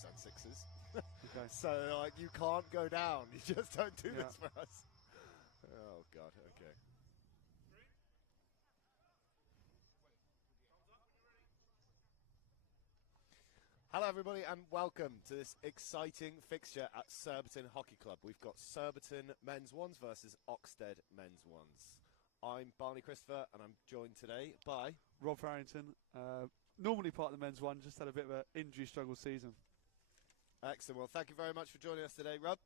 5s and 6s. Okay. So, like, you can't go down. You just don't do this for us. Oh, God, okay. Hello, everybody, and welcome to this exciting fixture at Surbiton Hockey Club. We've got Surbiton Men's 1s versus Oxted Men's 1s. I'm Barney Christopher, and I'm joined today by Rob Farrington, normally part of the Men's 1, just had a bit of an injury struggle season. Excellent. Well, thank you very much for joining us today, Rob.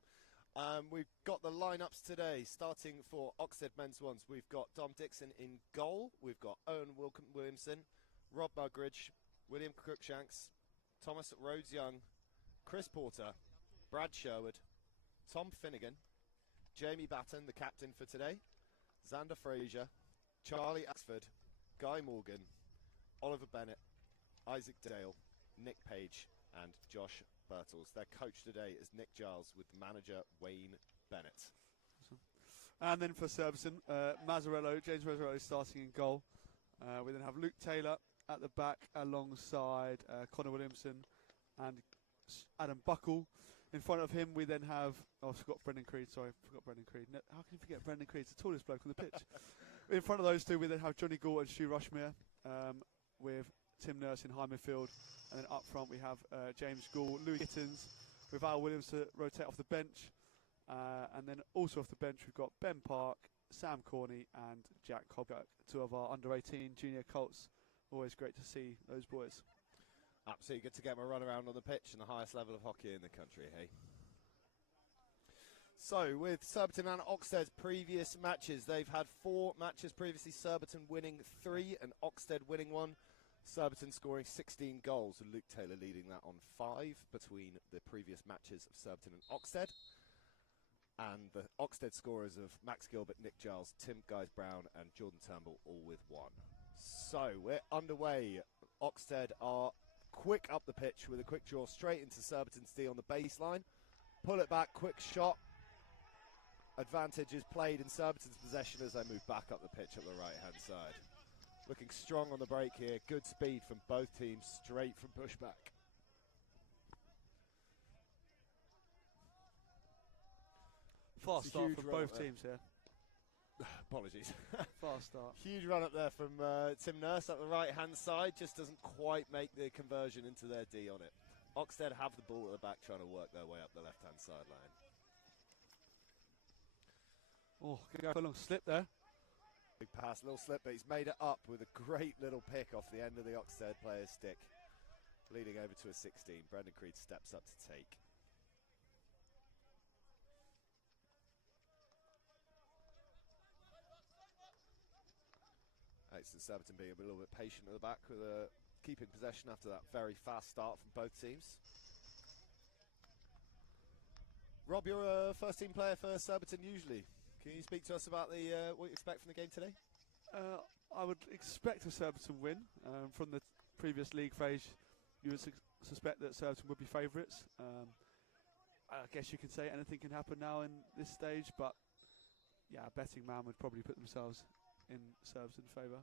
We've got the lineups today, starting for Oxted Men's 1s. We've got Dom Dixon in goal. We've got Owen Williamson, Rob Mugridge, William Crookshanks, Thomas Rhodes-Young, Chris Porter, Brad Sherwood, Tom Finnegan, Jamie Batten, the captain for today, Xander Fraser, Charlie Axford, Guy Morgan, Oliver Bennett, Isaac Dale, Nick Page, and Josh Birtles. Their coach today is Nick Giles with manager Wayne Bennett. And then for Surbiton, James Mazzarello starting in goal. We then have Luke Taylor at the back alongside Connor Williamson and Adam Buckle. In front of him we then have, I forgot Brendan Creed, sorry, I forgot Brendan Creed. No, how can you forget Brendan Creed? It's the tallest bloke on the pitch. In front of those two we then have Johnny Gore and Stu Rushmere with Tim Nurse in high midfield. And then up front we have James Gould, Louis Gittins with Al Williams to rotate off the bench. And then also off the bench we've got Ben Park, Sam Corney and Jack Cobgurk, two of our under-18 junior Colts. Always great to see those boys. Absolutely good to get them a run around on the pitch in the highest level of hockey in the country, hey? So, with Surbiton and Oxted's previous matches, they've had 4 matches previously, Surbiton winning 3 and Oxted winning 1. Surbiton scoring 16 goals, with Luke Taylor leading that on 5 between the previous matches of Surbiton and Oxted. And the Oxted scorers of Max Gilbert, Nick Giles, Tim Guys-Brown and Jordan Turnbull all with 1. So, we're underway. Oxted are quick up the pitch with a quick draw straight into Surbiton's D on the baseline. Pull it back, quick shot. Advantage is played in Surbiton's possession as they move back up the pitch up the right-hand side. Looking strong on the break here. Good speed from both teams, straight from pushback. Fast start from both teams here. Apologies. Fast start. Huge run up there from Tim Nurse up the right-hand side. Just doesn't quite make the conversion into their D on it. Oxted have the ball at the back trying to work their way up the left-hand sideline. Oh, go for a long slip there. Big pass, little slip, but he's made it up with a great little pick off the end of the Oxted player's stick. Leading over to a 16. Brendan Creed steps up to take. Excellent. Surbiton being a little bit patient at the back with keeping possession after that very fast start from both teams. Rob, you're a first-team player for Surbiton usually. Can you speak to us about the what you expect from the game today? I would expect a Surbiton win. From the previous league phase, you would suspect that Surbiton would be favourites. I guess you can say anything can happen now in this stage, but yeah, a betting man would probably put themselves in Surbiton's favour.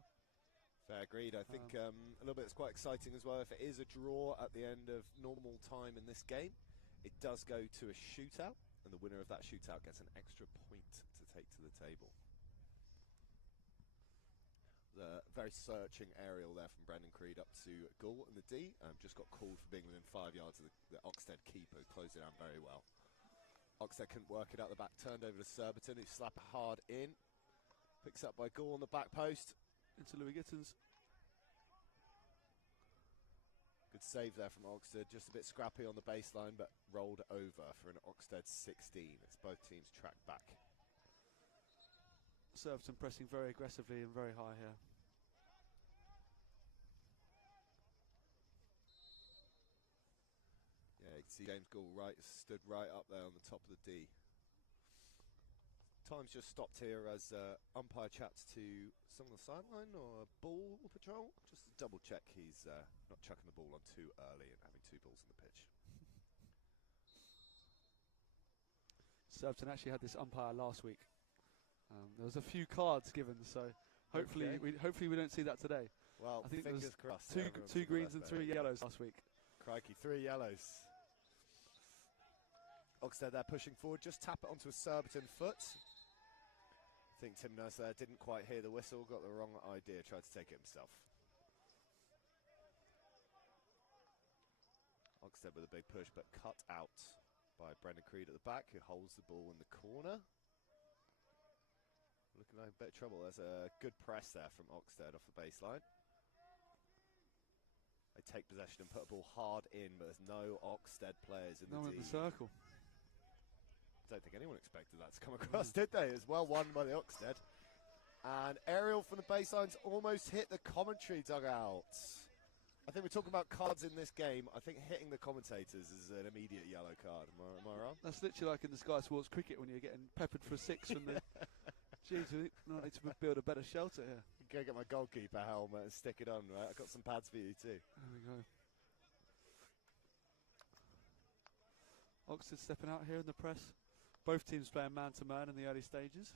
Fair, agreed. I think a little bit is quite exciting as well. If it is a draw at the end of normal time in this game, it does go to a shootout, and the winner of that shootout gets an extra point to take to the table. The very searching aerial there from Brendan Creed up to Gull in the D. Just got called for being within 5 yards of the Oxted keeper, who closed it down very well. Oxted couldn't work it out the back, turned over to Surbiton, who slap it hard in. Picks up by Gull on the back post. Into Louis Gittins. Good save there from Oxted. Just a bit scrappy on the baseline, but rolled over for an Oxted 16. It's both teams tracked back. Surbiton pressing very aggressively and very high here. Yeah, you can see James Gould stood right up there on the top of the D. Time's just stopped here as umpire chats to someone on the sideline or a ball patrol. Just to double check he's not chucking the ball on too early and having 2 balls on the pitch. Surbiton actually had this umpire last week. There was a few cards given, so hopefully we don't see that today. Well, I think fingers there was crossed. two greens and 3 yellows last week. Crikey, 3 yellows. Oxted there pushing forward, just tap it onto a Surbiton foot. I think Tim Nurse there didn't quite hear the whistle, got the wrong idea, tried to take it himself. Oxted with a big push, but cut out by Brendan Creed at the back, who holds the ball in the corner. Looking like a bit of trouble. There's a good press there from Oxted off the baseline. They take possession and put a ball hard in, but there's no Oxted players in the D. In the circle. I don't think anyone expected that to come across, did they? It was well won by the Oxted. And aerial from the baseline's almost hit the commentary dugout. I think we're talking about cards in this game. I think hitting the commentators is an immediate yellow card. Am I wrong? That's literally like in the Sky Sports cricket when you're getting peppered for a six from the... Jeez, we need to build a better shelter here. Go get my goalkeeper helmet and stick it on, right? I've got some pads for you too. There we go. Oxted stepping out here in the press. Both teams playing man-to-man in the early stages.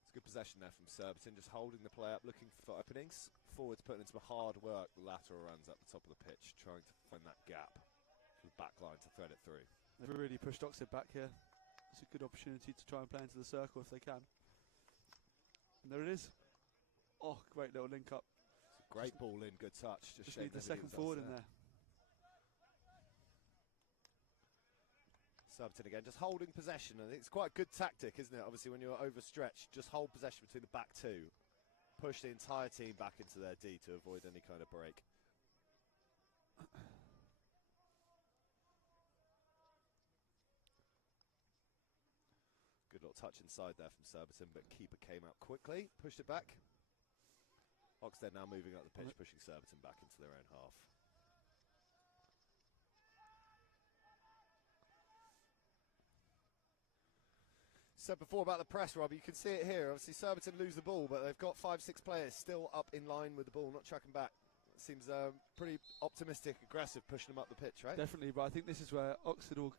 It's good possession there from Surbiton, just holding the play up, looking for openings. Forwards putting in some hard work. The lateral runs up the top of the pitch, trying to find that gap for the back line to thread it through. They've really pushed Oxted back here. It's a good opportunity to try and play into the circle if they can. And there it is. Oh, great little link up. It's a great ball in, good touch. Just need the second forward in there. Surbiton again, just holding possession. I think it's quite a good tactic, isn't it? Obviously, when you're overstretched, just hold possession between the back two. Push the entire team back into their D to avoid any kind of break. Good little touch inside there from Surbiton, but keeper came out quickly, pushed it back. Oxted now moving up the pitch, pushing Surbiton back into their own half. Said before about the press, Rob, you can see it here. Obviously, Surbiton lose the ball, but they've got 5-6 players still up in line with the ball, not tracking back. Seems pretty optimistic, aggressive, pushing them up the pitch, right? Definitely, but I think this is where Oxted will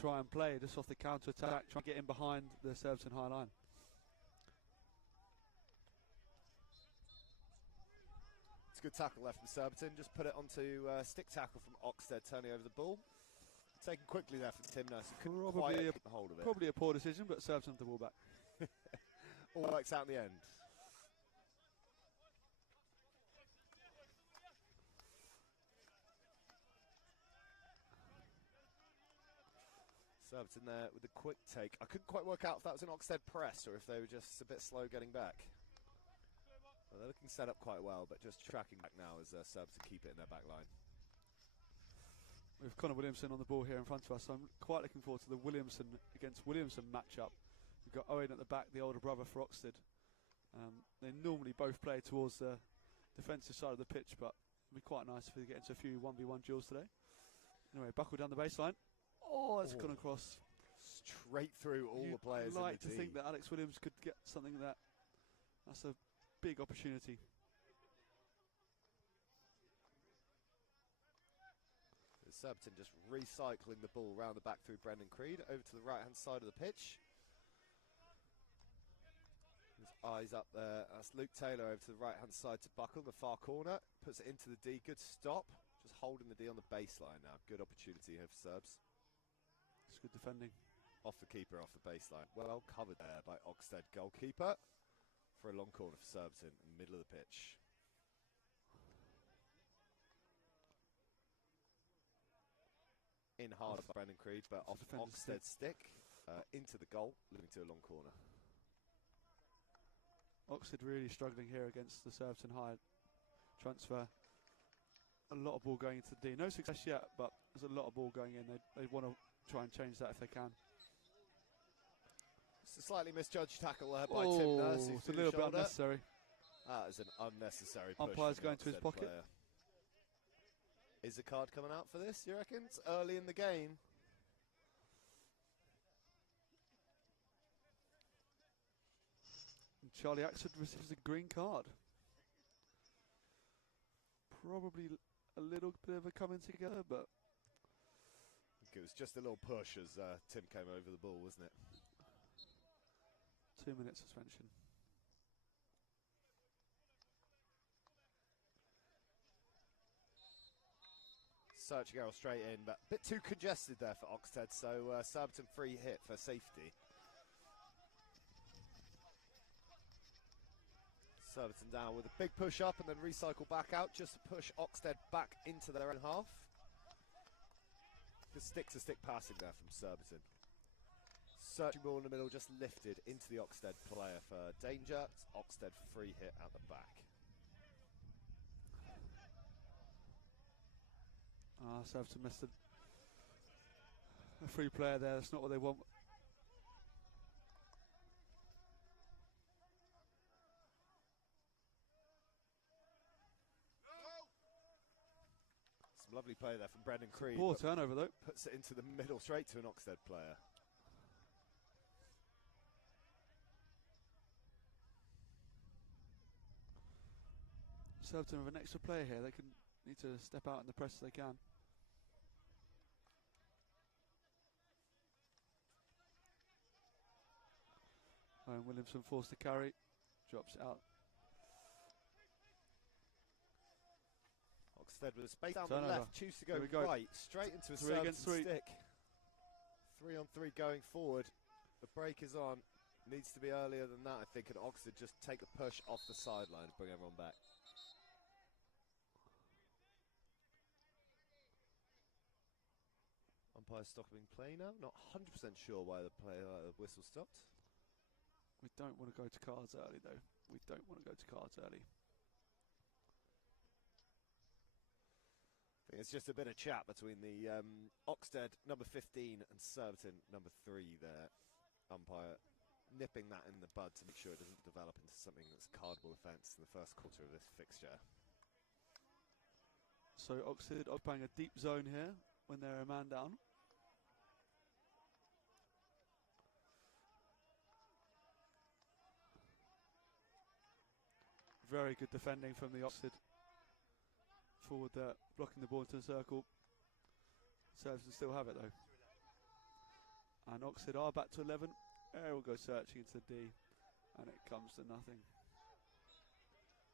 try and play just off the counter-attack, try and get in behind the Surbiton high line. It's a good tackle left from Surbiton. Just put it onto stick tackle from Oxted, turning over the ball. Taken quickly there from Tim Nurse. Couldn't quite get hold of it. Probably a poor decision, but Surbiton the ball back. All works out in the end. Surbiton there with a quick take. I couldn't quite work out if that was an Oxted press or if they were just a bit slow getting back. Well, they're looking set up quite well, but just tracking back now as Surbiton keep it in their back line. With Connor Williamson on the ball here in front of us, so I'm quite looking forward to the Williamson against Williamson matchup. We've got Owen at the back, the older brother for Oxted. They normally both play towards the defensive side of the pitch, but it'll be quite nice if we get into a few 1v1 duels today. Anyway, buckle down the baseline. Oh, it's gone across. Straight through all the players. I'd like in the to think that Alex Williams could get something that's a big opportunity. Surbiton just recycling the ball round the back through Brendan Creed over to the right hand side of the pitch. His eyes up there. That's Luke Taylor over to the right hand side to Buckle, the far corner. Puts it into the D. Good stop. Just holding the D on the baseline now. Good opportunity here for Serbs. It's good defending. Off the keeper, off the baseline. Well covered there by Oxted goalkeeper. For a long corner for Surbiton in the middle of the pitch. In hard by Brendan Creed, but off Oxted's stick into the goal, leading to a long corner. Oxted really struggling here against the Surbiton high transfer. A lot of ball going into the D. No success yet, but there's a lot of ball going in. They want to try and change that if they can. It's a slightly misjudged tackle there by Tim Nurse. It's a little bit unnecessary. That is an unnecessary push. Umpire's going to his pocket. Player. Is a card coming out for this, you reckon? It's early in the game. And Charlie Axford receives a green card. Probably a little bit of a coming together, but... I think it was just a little push as Tim came over the ball, wasn't it? 2 minute suspension. searching arrow straight in, but a bit too congested there for Oxted, so Surbiton free hit for safety. Surbiton down with a big push up and then recycle back out just to push Oxted back into their own half. Good stick-to-stick passing there from Surbiton. Searching ball in the middle, just lifted into the Oxted player for danger. It's Oxted free hit at the back. Surbiton missed a free player there. That's not what they want. Some lovely play there from Brendan Creed. Poor turnover though. Puts it into the middle straight to an Oxted player. Surbiton with an extra player here. They need to step out in the press as they can. Owen Williamson forced to carry, drops it out. Oxted with a space down Turnover. the left, choose to go right, straight into a Surbiton stick. 3 on 3 going forward. The break is on. Needs to be earlier than that, I think, and Oxted just take a push off the sideline to bring everyone back. Umpire stopping play now. Not 100% sure why the whistle stopped. We don't want to go to cards early though. We don't want to go to cards early. I think it's just a bit of chat between the Oxted number 15 and Surbiton number 3 there. Umpire nipping that in the bud to make sure it doesn't develop into something that's a cardball offence in the first quarter of this fixture. So Oxted occupying a deep zone here when they're a man down. Very good defending from the Oxted forward there, blocking the ball into the circle. Surbiton still have it though. And Oxted are back to 11. We'll go searching into D, and it comes to nothing.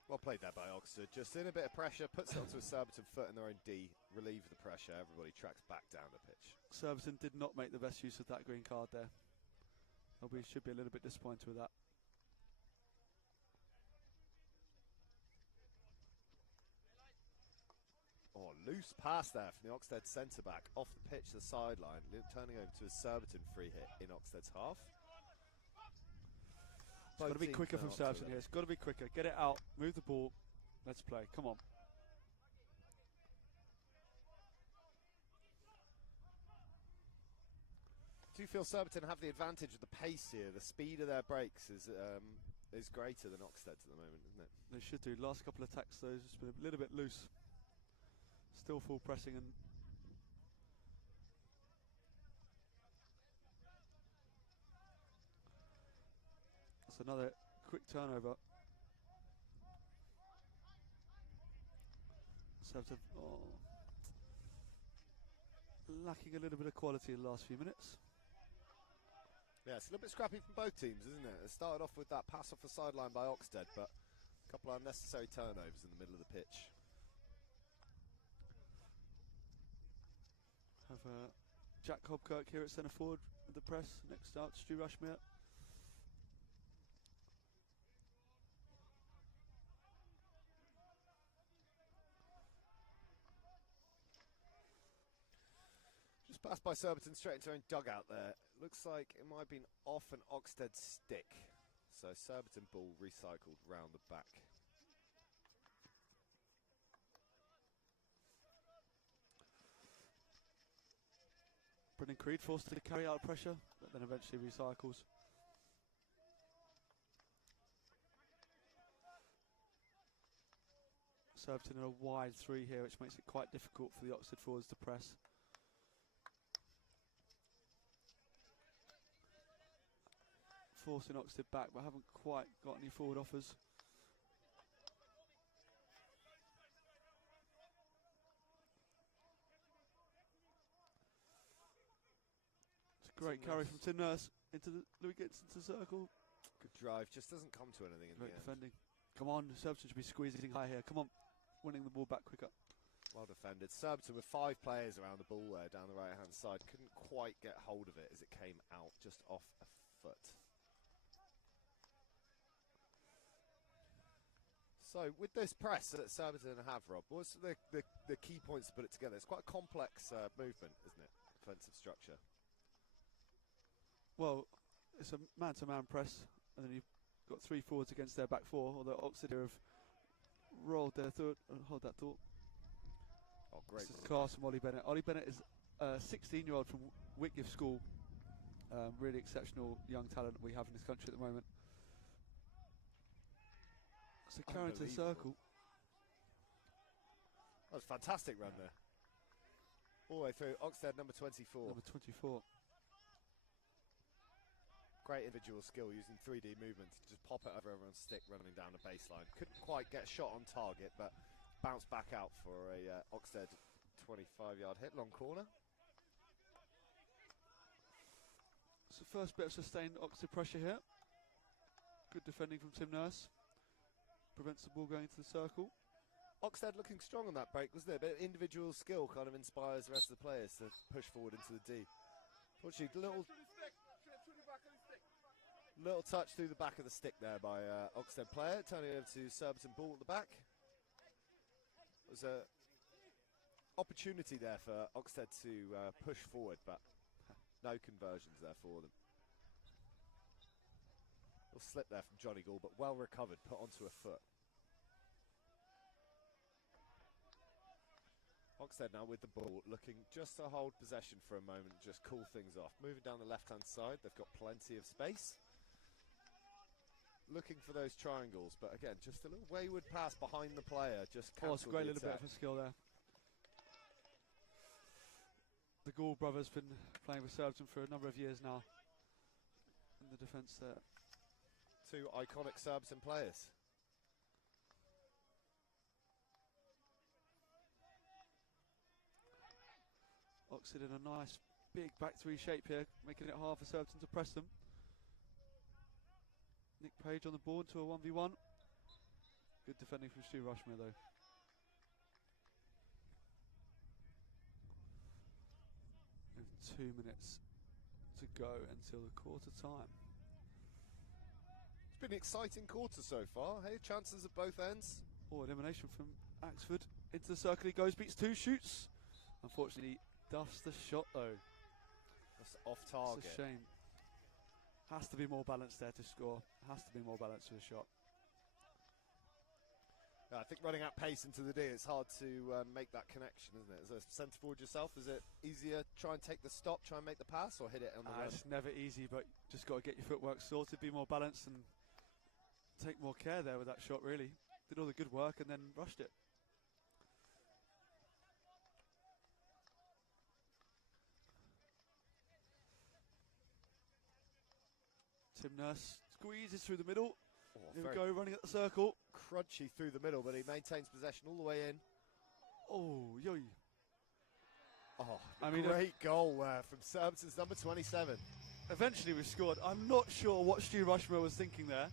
Well played there by Oxted. Just in a bit of pressure, puts it onto a Surbiton foot in their own D, relieve the pressure. Everybody tracks back down the pitch. Surbiton did not make the best use of that green card there. We should be a little bit disappointed with that. Oh, loose pass there from the Oxted centre back off the pitch to the sideline, turning over to a Surbiton free hit in Oxted's half. It's got to be quicker from Surbiton here. It's got to be quicker. Get it out, move the ball. Let's play. Come on. Do you feel Surbiton have the advantage of the pace here? The speed of their breaks is greater than Oxted's at the moment, isn't it? They should do. Last couple of attacks, though, it's been a little bit loose. Still full pressing and that's another quick turnover. Surbiton lacking a little bit of quality in the last few minutes. Yeah, it's a little bit scrappy from both teams, isn't it? It started off with that pass off the sideline by Oxted, but a couple of unnecessary turnovers in the middle of the pitch. Have Jack Hobkirk here at centre forward with the press. Next out, Stu Rushmere. Just passed by Surbiton straight into their own dugout there. Looks like it might have been off an Oxted stick. So Surbiton ball recycled round the back. Brendan Creed forced to carry out pressure, but then eventually recycles. Surbiton in a wide 3 here, which makes it quite difficult for the Oxted forwards to press. Forcing Oxted back, but haven't quite got any forward offers. It's a great carry from Tim Nurse into the Louis gets into the circle. Good drive, just doesn't come to anything in Great the end. defending. Come on, Surbiton should be squeezing high here. Come on, winning the ball back quicker. Well defended. Surbiton with 5 players around the ball there down the right-hand side. Couldn't quite get hold of it as it came out just off a foot. So with this press that Surbiton have, Rob, what's the key points to put it together? It's quite a complex movement, isn't it? Defensive structure. Well, it's a man-to-man press, and then you've got 3 forwards against their back 4, although Oxted have rolled their third. Hold that thought. Oh, great. This is class from Ollie Bennett. Ollie Bennett is a 16-year-old from Whitgift School. Really exceptional young talent we have in this country at the moment. So carrying to the circle. That was a fantastic run there. All the way through. Oxted number 24. Number 24. Great individual skill using 3D movement to just pop it over everyone's stick running down the baseline. Couldn't quite get a shot on target, but bounced back out for a Oxted 25-yard hit, long corner. So first bit of sustained Oxted pressure here. Good defending from Tim Nurse. Prevents the ball going into the circle. Oxted looking strong on that break, wasn't it? A bit of individual skill kind of inspires the rest of the players to push forward into the D. Fortunately, little touch through the back of the stick there by Oxted player. Turning over to Surbiton ball at the back. There was a opportunity there for Oxted to push forward, but no conversions there for them. Little slip there from Johnny Gall, but well recovered, put onto a foot. Oxted now with the ball, looking just to hold possession for a moment, just cool things off. Moving down the left-hand side, they've got plenty of space. Looking for those triangles, but again, just a little wayward pass behind the player. Just it's a great little bit of a skill there. The Gall brothers been playing with Surbiton for a number of years now. In the defence there. 2 iconic Surbiton players. Oxted in a nice big back 3 shape here, making it hard for Surbiton to press them. Nick Page on the board to a 1v1. Good defending from Stu Rushmere though. With 2 minutes to go until the quarter time. It's been an exciting quarter so far. Hey, chances at both ends. Oh, elimination from Axford. Into the circle he goes, beats 2, shoots. Unfortunately, duffs the shot though. That's off target. It's a shame. Has to be more balanced there to score. Has to be more balanced for the shot. Yeah, I think running at pace into the D, it's hard to make that connection, isn't it? As a centre forward yourself, is it easier try and take the stop, try and make the pass, or hit it on the run? It's never easy, but just got to get your footwork sorted, be more balanced, and take more care there with that shot. Really did all the good work and then rushed it. Tim Nurse squeezes through the middle. Oh, Here we go, running at the circle. Crunchy through the middle, but he maintains possession all the way in. Oh, yo. Oh, great goal there from Surbiton's number 27. Eventually we scored. I'm not sure what Stu Rushmere was thinking there.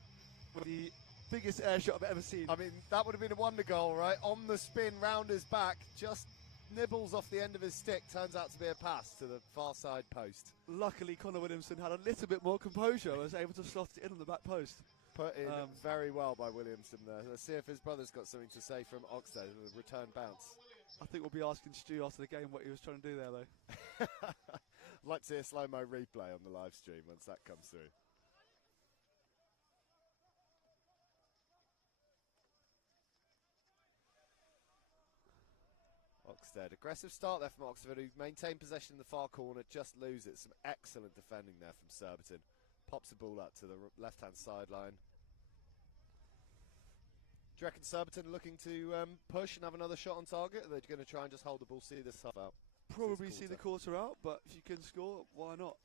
With the biggest air shot I've ever seen. I mean, that would have been a wonder goal, right? On the spin, round his back, just nibbles off the end of his stick. Turns out to be a pass to the far side post. Luckily, Connor Williamson had a little bit more composure. Was able to slot it in on the back post. Put in very well by Williamson there. Let's see if his brother's got something to say from Oxted with a return bounce. I think we'll be asking Stu after the game what he was trying to do there, though. I'd like to see a slow-mo replay on the live stream once that comes through. Oxted, aggressive start there from Oxford, who maintain possession in the far corner, just lose it. Some excellent defending there from Surbiton. Pops the ball up to the left-hand sideline. Do you reckon Surbiton looking to push and have another shot on target? Or are they going to try and just hold the ball, see this half out? Probably see the quarter out, but if you can score, why not?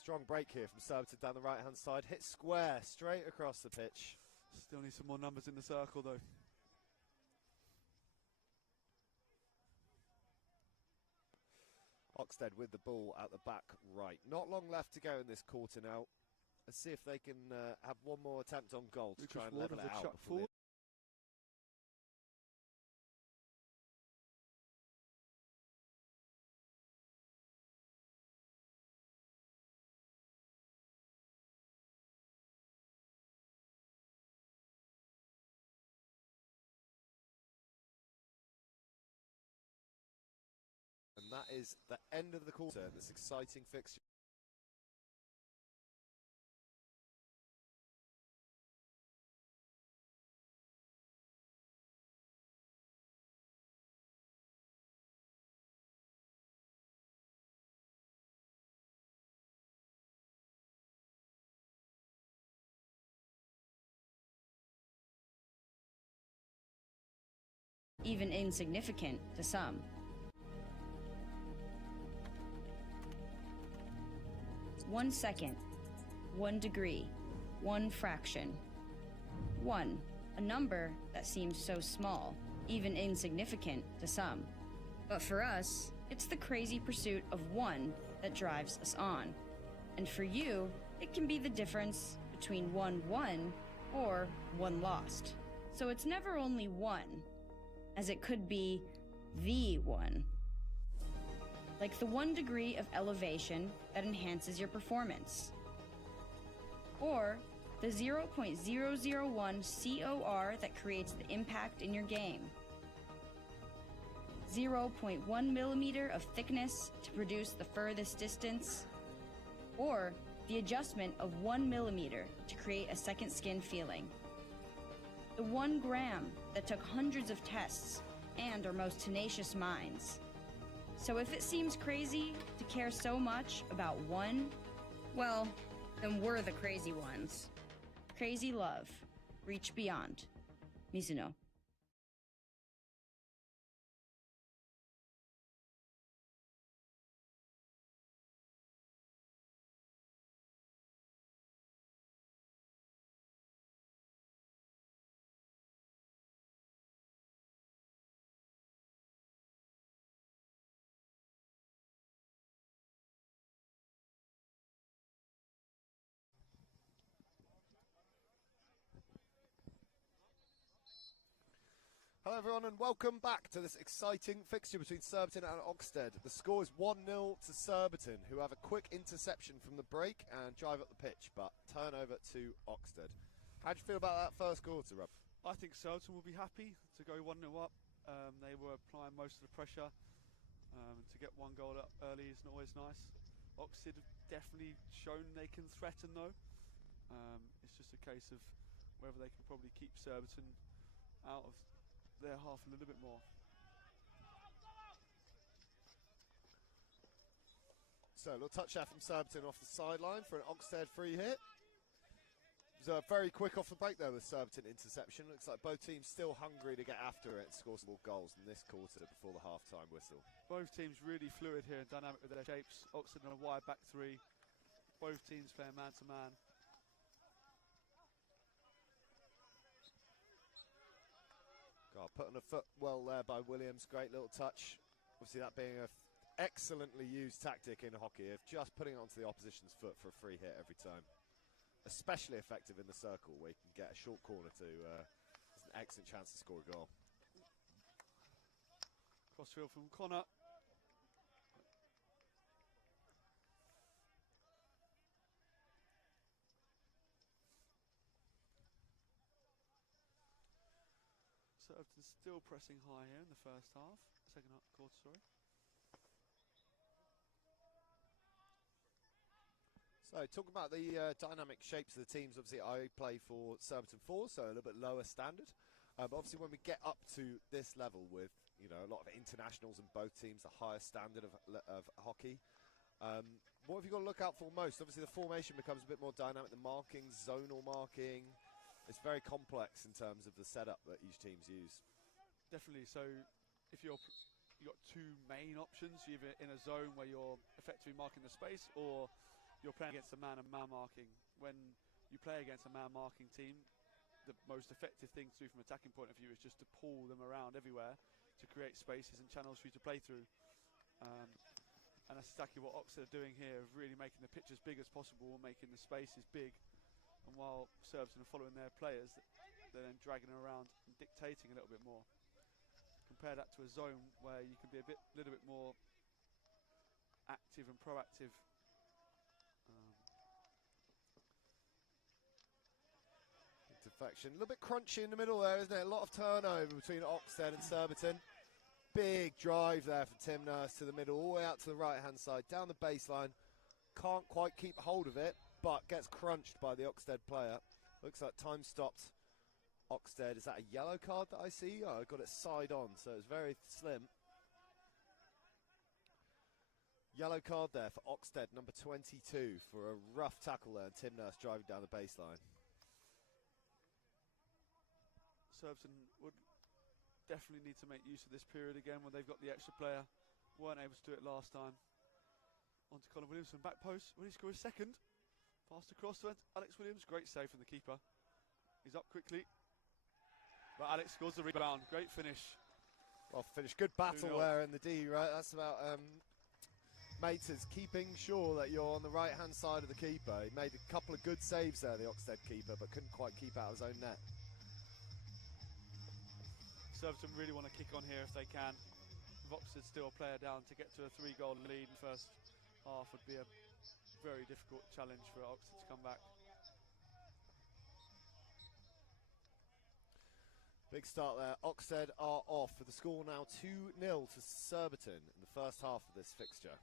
Strong break here from Surbiton down the right-hand side. Hit square, straight across the pitch. Still need some more numbers in the circle, though. Oxted with the ball at the back right. Not long left to go in this quarter now. Let's see if they can have one more attempt on goal to try and level it out. that is the end of the quarter. This exciting fixture. Even insignificant to some. One second, 1 degree, 1 fraction. 1, a number that seems so small, even insignificant to some. But for us, it's the crazy pursuit of 1 that drives us on. And for you, it can be the difference between 1 won or 1 lost. So it's never only 1, as it could be the 1. Like the 1 degree of elevation that enhances your performance. Or the 0.001 COR that creates the impact in your game. 0.1 millimeter of thickness to produce the furthest distance. Or the adjustment of 1 millimeter to create a second skin feeling. The 1 gram that took hundreds of tests and our most tenacious minds. So if it seems crazy to care so much about 1, well, then we're the crazy ones. Crazy love. Reach beyond. Mizuno. Hello everyone and welcome back to this exciting fixture between Surbiton and Oxted. The score is 1-0 to Surbiton, who have a quick interception from the break and drive up the pitch, but turnover to Oxted. How do you feel about that first quarter, Rob? I think Surbiton will be happy to go 1-0 up. They were applying most of the pressure. To get 1 goal up early isn't always nice. Oxted have definitely shown they can threaten though. It's just a case of whether they can probably keep Surbiton out of their half a little bit more. So a little touch there from Surbiton off the sideline for an Oxted free hit. It was very quick off the break there with Surbiton interception. Looks like both teams still hungry to get after it and score some more goals in this quarter before the half-time whistle. Both teams really fluid here and dynamic with their shapes. Oxted on a wide back 3. Both teams playing man-to-man. God, put on a foot well there by Williams. Great little touch. Obviously that being an excellently used tactic in hockey of just putting it onto the opposition's foot for a free hit every time. Especially effective in the circle where you can get a short corner to it's an excellent chance to score a goal. Crossfield from Connor. Surbiton still pressing high here in the first half, second quarter, sorry. So, talking about the dynamic shapes of the teams, obviously I play for Surbiton 4, so a little bit lower standard. But obviously when we get up to this level with, you know, a lot of internationals in both teams, the highest standard of hockey, what have you got to look out for most? Obviously the formation becomes a bit more dynamic, the marking, zonal marking. It's very complex in terms of the setup that each team's use. Definitely. So if you've got 2 main options, you're either in a zone where you're effectively marking the space, or you're playing against a man-and-man marking. When you play against a man marking team, the most effective thing to do from an attacking point of view is just to pull them around everywhere to create spaces and channels for you to play through. And that's exactly what Oxted are doing here, of really making the pitch as big as possible, making the spaces big. And while Surbiton are following their players, they're then dragging them around and dictating a little bit more. Compare that to a zone where you can be a little bit more active and proactive. Defection. A little bit crunchy in the middle there, isn't it? A lot of turnover between Oxted and Surbiton. Big drive there for Tim Nurse to the middle, all the way out to the right-hand side, down the baseline. Can't quite keep hold of it, but gets crunched by the Oxted player. Looks like time stopped Oxted. Is that a yellow card that I see? Oh, I got it side on, so it's very slim. Yellow card there for Oxted, number 22, for a rough tackle there. Tim Nurse driving down the baseline. Surbiton would definitely need to make use of this period again when they've got the extra player. Weren't able to do it last time. On to Colin Williamson, back post. Will he score his second? Passed across to Alex Williams. Great save from the keeper. He's up quickly. But Alex scores the rebound. Great finish. Well, finish. Good battle 2-0. there in the D, right? That's about Maters keeping sure that you're on the right-hand side of the keeper. He made a couple of good saves there, the Oxted keeper, but couldn't quite keep out of his own net. Surbiton really want to kick on here if they can. If Oxted still a player down, to get to a 3-goal lead in the first half would be a very difficult challenge for Oxted to come back. Big start there. Oxted are off with the score now 2-0 to Surbiton in the first half of this fixture.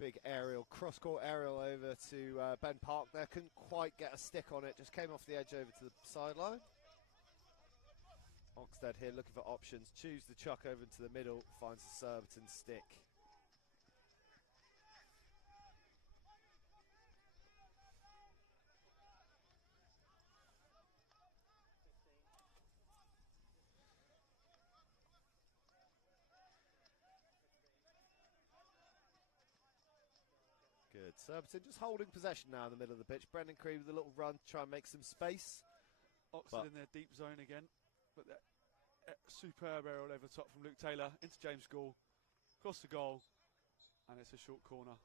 Big aerial, cross-court aerial over to Ben Park there. Couldn't quite get a stick on it, just came off the edge over to the sideline. Oxted here looking for options, choose the chuck over into the middle, finds the Surbiton stick. Good. Surbiton just holding possession now in the middle of the pitch. Brendan Creed with a little run to try and make some space. Oxted in their deep zone again. But that superb aerial over the top from Luke Taylor into James Gall. Across the goal. And it's a short corner.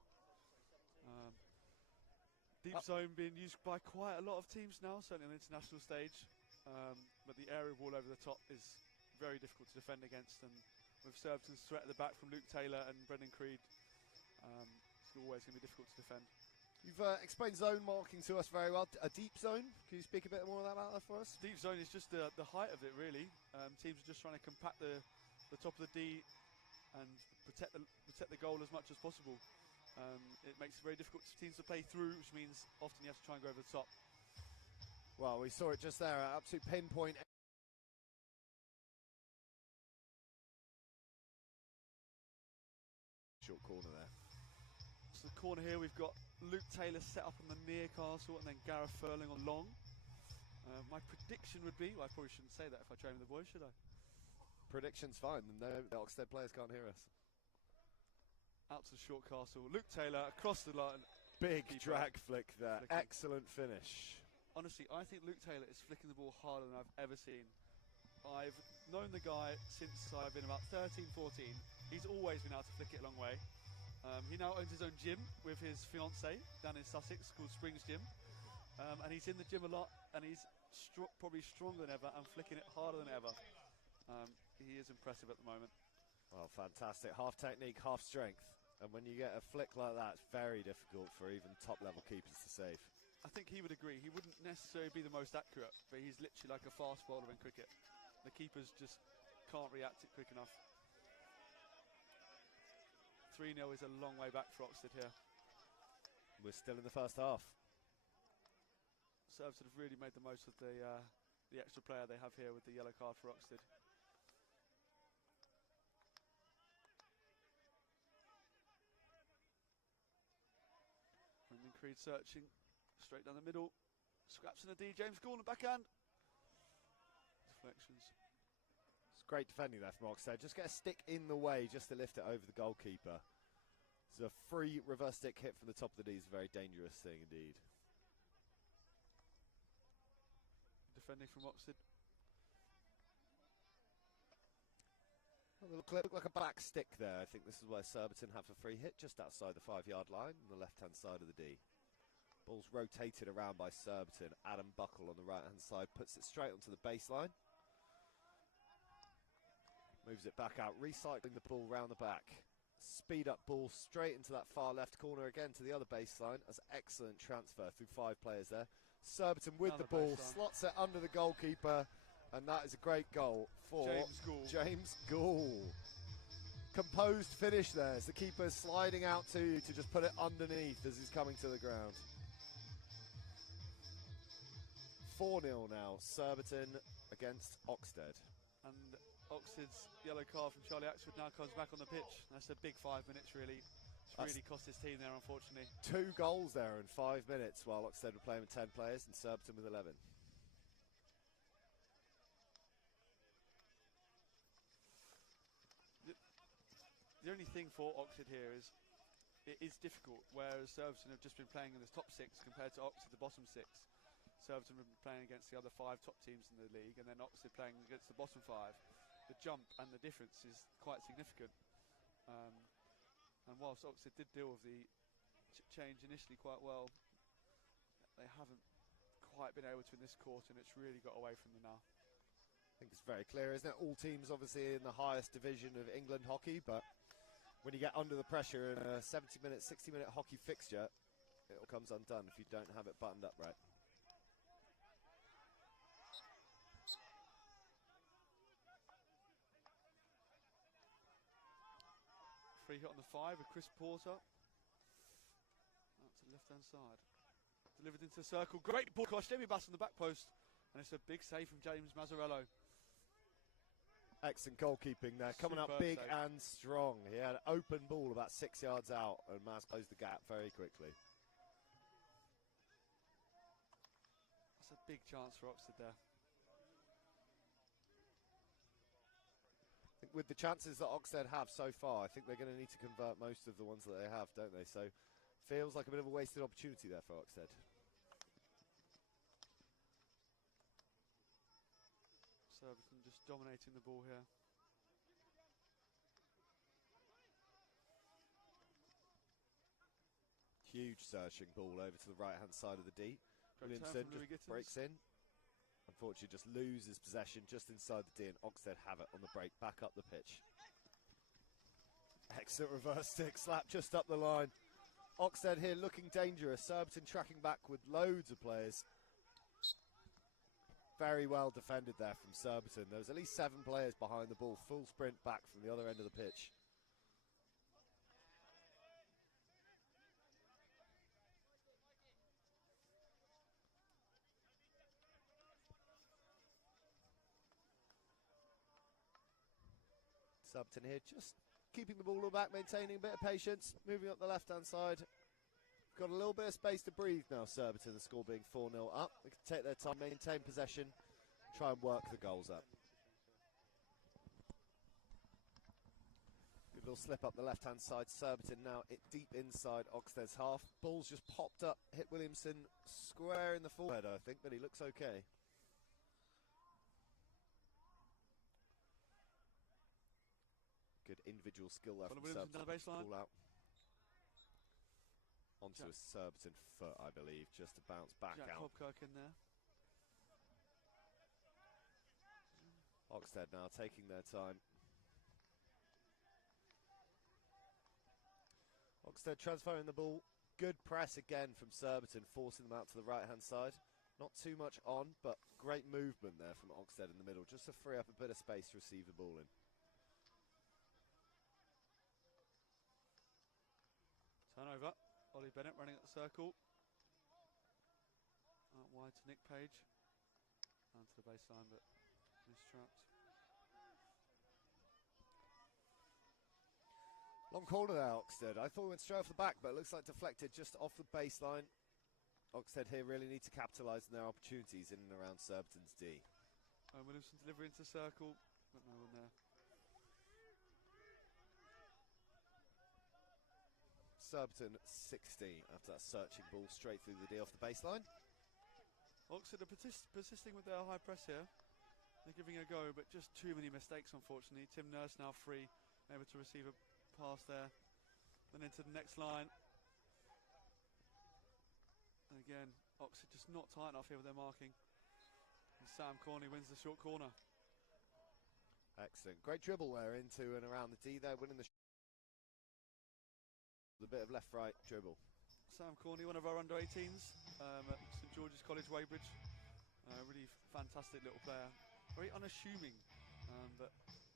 Deep zone being used by quite a lot of teams now, certainly on the international stage. But the aerial ball over the top is very difficult to defend against. And with Surbiton's threat at the back from Luke Taylor and Brendan Creed, it's always going to be difficult to defend. You've explained zone marking to us very well. A deep zone, can you speak a bit more about that for us? Deep zone is just the height of it, really. Teams are just trying to compact the top of the D and protect the goal as much as possible. It makes it very difficult for teams to play through, which means often you have to try and go over the top. Well, we saw it just there, absolute pinpoint. Short corner there. So the corner here, we've got Luke Taylor set up on the near castle and then Gareth Furling on long. My prediction would be, well, I probably shouldn't say that if I train with the boys, should I? Prediction's fine, no, the Oxted players can't hear us. Out to the short castle, Luke Taylor across the line. Big drag flick there, excellent finish. Honestly, I think Luke Taylor is flicking the ball harder than I've ever seen. I've known the guy since I've been about 13, 14. He's always been able to flick it a long way. He now owns his own gym with his fiancée down in Sussex called Springs Gym. And he's in the gym a lot and he's probably stronger than ever and flicking it harder than ever. He is impressive at the moment. Well, fantastic. Half technique, half strength. And when you get a flick like that, it's very difficult for even top-level keepers to save. I think he would agree. He wouldn't necessarily be the most accurate, but he's literally like a fast bowler in cricket. The keepers just can't react it quick enough. 3-0 is a long way back for Oxted here. We're still in the first half. Surbiton have really made the most of the extra player they have here with the yellow card for Oxted. Brendan Creed searching straight down the middle. Scraps in the D. James Gall backhand. Deflections. It's great defending there from Oxted. Just get a stick in the way just to lift it over the goalkeeper. It's a free reverse stick hit from the top of the D is a very dangerous thing indeed. Defending from Oxted. A little clip, looked like a back stick there. I think this is where Surbiton have a free hit just outside the 5-yard line on the left-hand side of the D. Ball's rotated around by Surbiton. Adam Buckle on the right-hand side puts it straight onto the baseline. Moves it back out, recycling the ball round the back. Speed up ball straight into that far left corner again to the other baseline. That's an excellent transfer through 5 players there. Surbiton with the ball, slots it under the goalkeeper, and that is a great goal for James Gould. Composed finish there as the keeper sliding out to just put it underneath as he's coming to the ground. 4-0 now, Surbiton against Oxted. And Oxted's yellow card from Charlie Axford now comes back on the pitch. That's a big 5 minutes, really. It's really cost his team there, unfortunately. 2 goals there in 5 minutes, while Oxted were playing with 10 players and Surbiton with 11. The only thing for Oxted here is it is difficult, whereas Surbiton have just been playing in the top 6 compared to Oxted, the bottom 6. Surbiton have been playing against the other 5 top teams in the league, and then Oxted playing against the bottom 5. The jump and the difference is quite significant. And whilst Oxted did deal with the change initially quite well, they haven't quite been able to in this quarter, and it's really got away from them now. I think it's very clear, isn't it? All teams obviously in the highest division of England hockey, but when you get under the pressure in a 70-minute, 60-minute hockey fixture, it all comes undone if you don't have it buttoned up right. Free hit on the 5 with Chris Porter. Out to the left-hand side. Delivered into the circle. Great ball cross. Jamie Bass on the back post. And it's a big save from James Mazzarello. Excellent goalkeeping there. Coming up big and strong. He had an open ball about 6 yards out, and Maz closed the gap very quickly. That's a big chance for Oxted there. I think with the chances that Oxted have so far, I think they're going to need to convert most of the ones that they have, don't they? So feels like a bit of a wasted opportunity there for Oxted. Surbiton just dominating the ball here. Huge searching ball over to the right-hand side of the D. Williamson just breaks in. Unfortunately, just loses possession just inside the D, and Oxted have it on the break, back up the pitch. Excellent reverse stick slap just up the line. Oxted here looking dangerous. Surbiton tracking back with loads of players. Very well defended there from Surbiton. There was at least 7 players behind the ball. Full sprint back from the other end of the pitch. Surbiton here just keeping the ball back, maintaining a bit of patience, moving up the left-hand side. Got a little bit of space to breathe now, Surbiton, the score being 4-0 up. They can take their time, maintain possession, try and work the goals up. Good little slip up the left-hand side. Surbiton now deep inside Oxted's half. Ball's just popped up, hit Williamson square in the forehead, I think, but he looks okay. Good individual skill there from Surbiton. Down the baseline. Ball out. Onto a Surbiton foot, I believe, just to bounce back out. Hobkirk in there. Oxted now taking their time. Oxted transferring the ball. Good press again from Surbiton, forcing them out to the right-hand side. Not too much on, but great movement there from Oxted in the middle, just to free up a bit of space to receive the ball in. Turnover. Ollie Bennett running at the circle. Out wide to Nick Page. Down to the baseline, but mistrapped. Long corner there, Oxted. I thought it went straight off the back, but it looks like deflected just off the baseline. Oxted here really need to capitalise on their opportunities in and around Surbiton's D. Williamson delivery into circle, but no one there. Surbiton 60 after that searching ball straight through the D off the baseline. Oxted are persisting with their high press here. They're giving it a go, but just too many mistakes, unfortunately. Tim Nurse now free, able to receive a pass there. Then into the next line. And again, Oxted just not tight enough here with their marking. And Sam Corney wins the short corner. Excellent. Great dribble there into and around the D there, winning the a bit of left-right dribble. Sam Corney, one of our under-18s at St George's College, Weybridge. Really fantastic little player. Very unassuming, but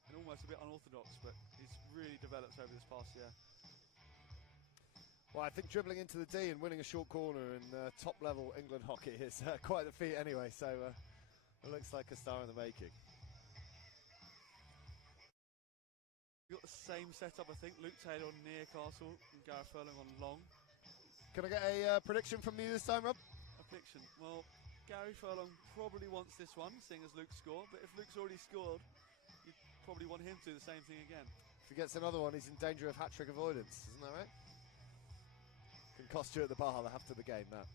and almost a bit unorthodox, but he's really developed over this past year. Well, I think dribbling into the D and winning a short corner in top-level England hockey is quite the feat anyway, so it looks like a star in the making. We've got the same setup, I think. Luke Taylor on near Castle and Gareth Furlong on long. Can I get a prediction from you this time, Rob? A prediction. Well, Gary Furlong probably wants this one, seeing as Luke scored, but if Luke's already scored, you'd probably want him to do the same thing again. If he gets another one, he's in danger of hat-trick avoidance, isn't that right? Can cost you at the bar after the game, that.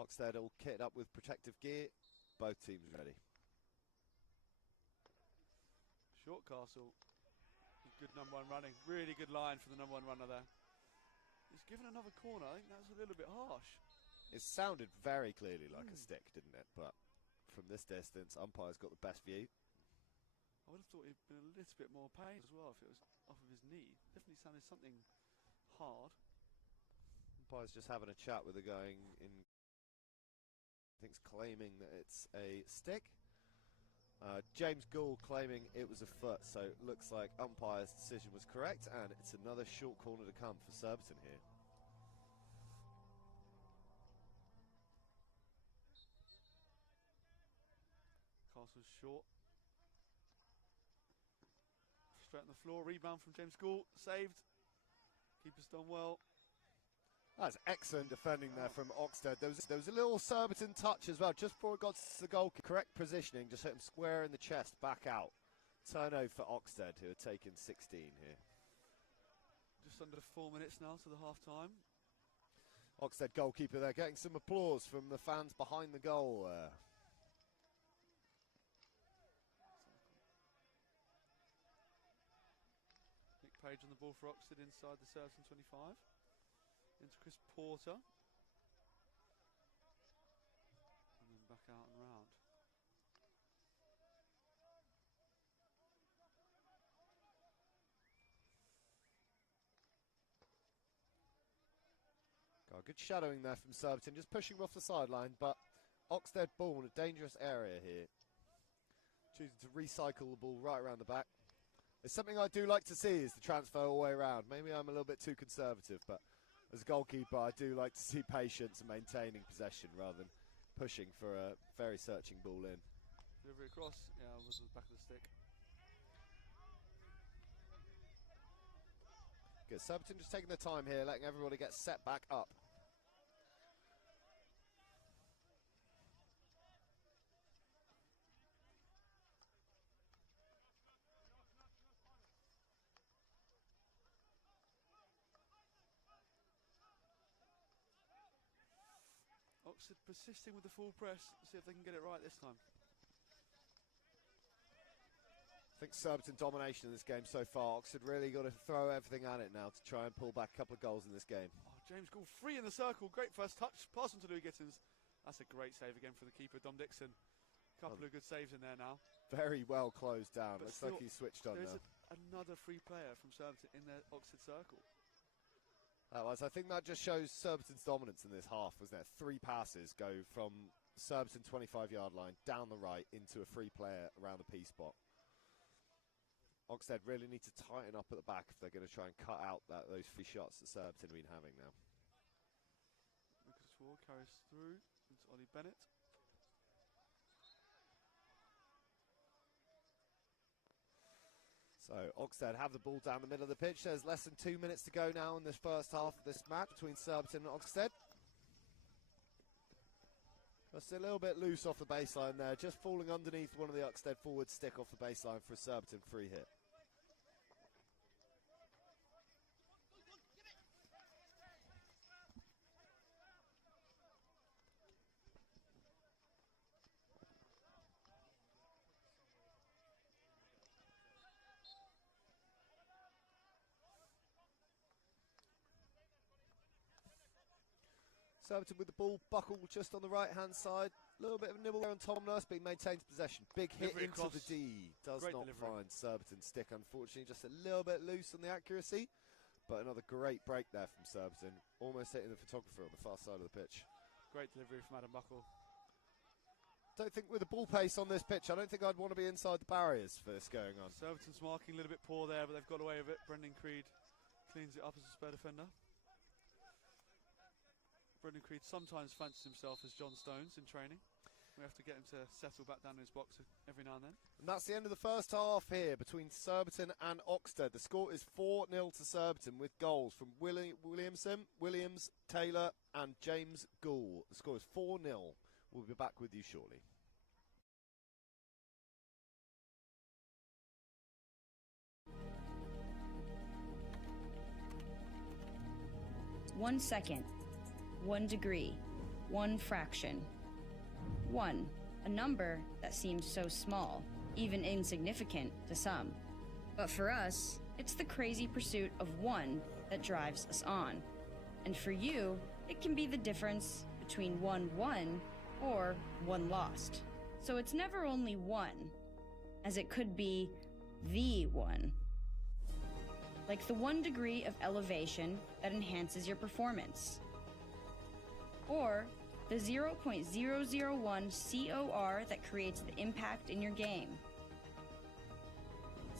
Oxted all kitted up with protective gear. Both teams ready. Short Castle. Good number one running. Really good line for the number one runner there. He's given another corner. I think that was a little bit harsh. It sounded very clearly like a stick, didn't it? But from this distance, umpire's got the best view. I would have thought he'd been a little bit more pain as well if it was off of his knee. Definitely sounded something hard. Umpire's just having a chat with the going in. I think it's claiming that it's a stick. James Gould claiming it was a foot, so it looks like umpire's decision was correct, and it's another short corner to come for Surbiton here. Castle's short. Straight on the floor, rebound from James Gould, saved. Keeper's done well. That's excellent defending there from Oxted. There was a little Surbiton touch as well, just before it got to the goal. Correct positioning, just hit him square in the chest, back out. Turnover for Oxted, who are taking 16 here. Just under 4 minutes now to the half-time. Oxted goalkeeper there, getting some applause from the fans behind the goal there. Nick Page on the ball for Oxted inside the Surbiton 25. Into Chris Porter. And then back out and round. Got a good shadowing there from Surbiton, just pushing off the sideline, but Oxted ball in a dangerous area here. Choosing to recycle the ball right around the back. It's something I do like to see is the transfer all the way around. Maybe I'm a little bit too conservative, but as a goalkeeper, I do like to see patience and maintaining possession rather than pushing for a very searching ball in. Delivery across, yeah, was the back of the stick. Good, Surbiton just taking their time here, letting everybody get set back up. Oxted persisting with the full press. See if they can get it right this time. I think Surbiton domination in this game so far. Oxted really got to throw everything at it now to try and pull back a couple of goals in this game. Oh, James Gould free in the circle. Great first touch. Pass on to Louis Gittins. That's a great save again for the keeper, Dom Dixon. Couple of good saves in there now. Very well closed down. But Looks like he's switched on now. Another free player from Surbiton in their Oxted circle. I think that just shows Surbiton's dominance in this half, wasn't it? 3 passes go from Surbiton 25-yard line down the right into a free player around the P spot. Oxted really need to tighten up at the back if they're going to try and cut out those free shots that Surbiton have been having now. Lucas Ward carries through into Ollie Bennett. So Oxted have the ball down the middle of the pitch. There's less than 2 minutes to go now in this first half of this match between Surbiton and Oxted. Just a little bit loose off the baseline there, just falling underneath one of the Oxted forwards stick off the baseline for a Surbiton free hit. Surbiton with the ball, Buckle just on the right-hand side. A little bit of a nibble there on Tom Nurse, but he maintains possession. Big hit Delivery into across. the D. Does Great not delivery. find Surbiton's stick, unfortunately. Just a little bit loose on the accuracy. But another great break there from Surbiton. Almost hitting the photographer on the far side of the pitch. Great delivery from Adam Buckle. Don't think with the ball pace on this pitch, I don't think I'd want to be inside the barriers for this going on. Surbiton's marking a little bit poor there, but they've got away with it. Brendan Creed cleans it up as a spare defender. Brendan Creed sometimes fancies himself as John Stones in training. We have to get him to settle back down in his box every now and then. And that's the end of the first half here between Surbiton and Oxted. The score is 4-0 to Surbiton with goals from Williams, Taylor and James Gould. The score is 4-0. We'll be back with you shortly. One second, 1 degree, 1 fraction. 1, a number that seems so small, even insignificant to some. But for us, it's the crazy pursuit of 1 that drives us on. And for you, it can be the difference between 1 won or 1 lost. So it's never only 1, as it could be the 1. Like the 1 degree of elevation that enhances your performance. Or the 0.001 COR that creates the impact in your game.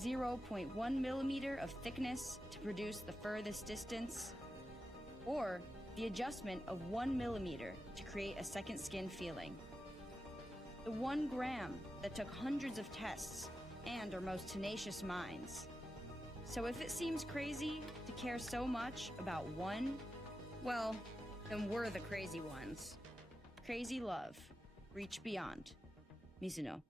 0.1 millimeter of thickness to produce the furthest distance. Or the adjustment of 1 millimeter to create a second skin feeling. The 1 gram that took hundreds of tests and our most tenacious minds. So if it seems crazy to care so much about 1, well, then we're the crazy ones. Crazy love. Reach beyond. Mizuno.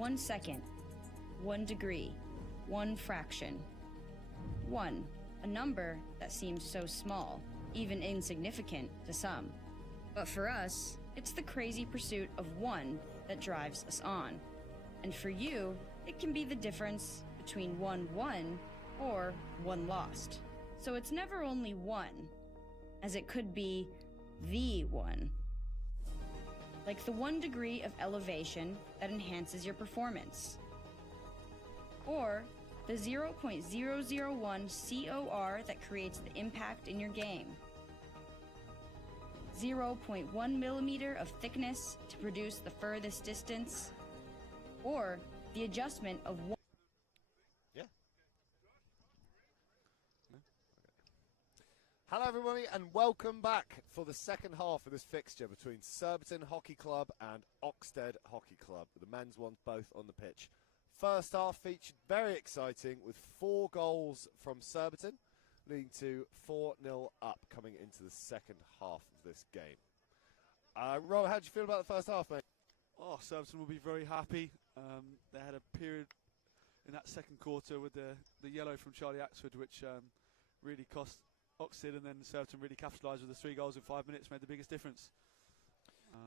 1 second, 1 degree, 1 fraction. 1, a number that seems so small, even insignificant to some. But for us, it's the crazy pursuit of 1 that drives us on. And for you, it can be the difference between 1 won or 1 lost. So it's never only 1, as it could be the 1. Like the 1 degree of elevation that enhances your performance. Or the 0.001 COR that creates the impact in your game. 0.1 millimeter of thickness to produce the furthest distance. Or the adjustment of 1. Yeah. Hello everybody and welcome back for the second half of this fixture between Surbiton Hockey Club and Oxted Hockey Club. The men's ones both on the pitch. First half featured very exciting with 4 goals from Surbiton, leading to 4-0 up coming into the second half of this game. Rob, how do you feel about the first half, mate? Oh, Surbiton will be very happy. They had a period in that second quarter with the yellow from Charlie Axford, which really cost Oxted, and then Surbiton really capitalised with the 3 goals in 5 minutes, made the biggest difference.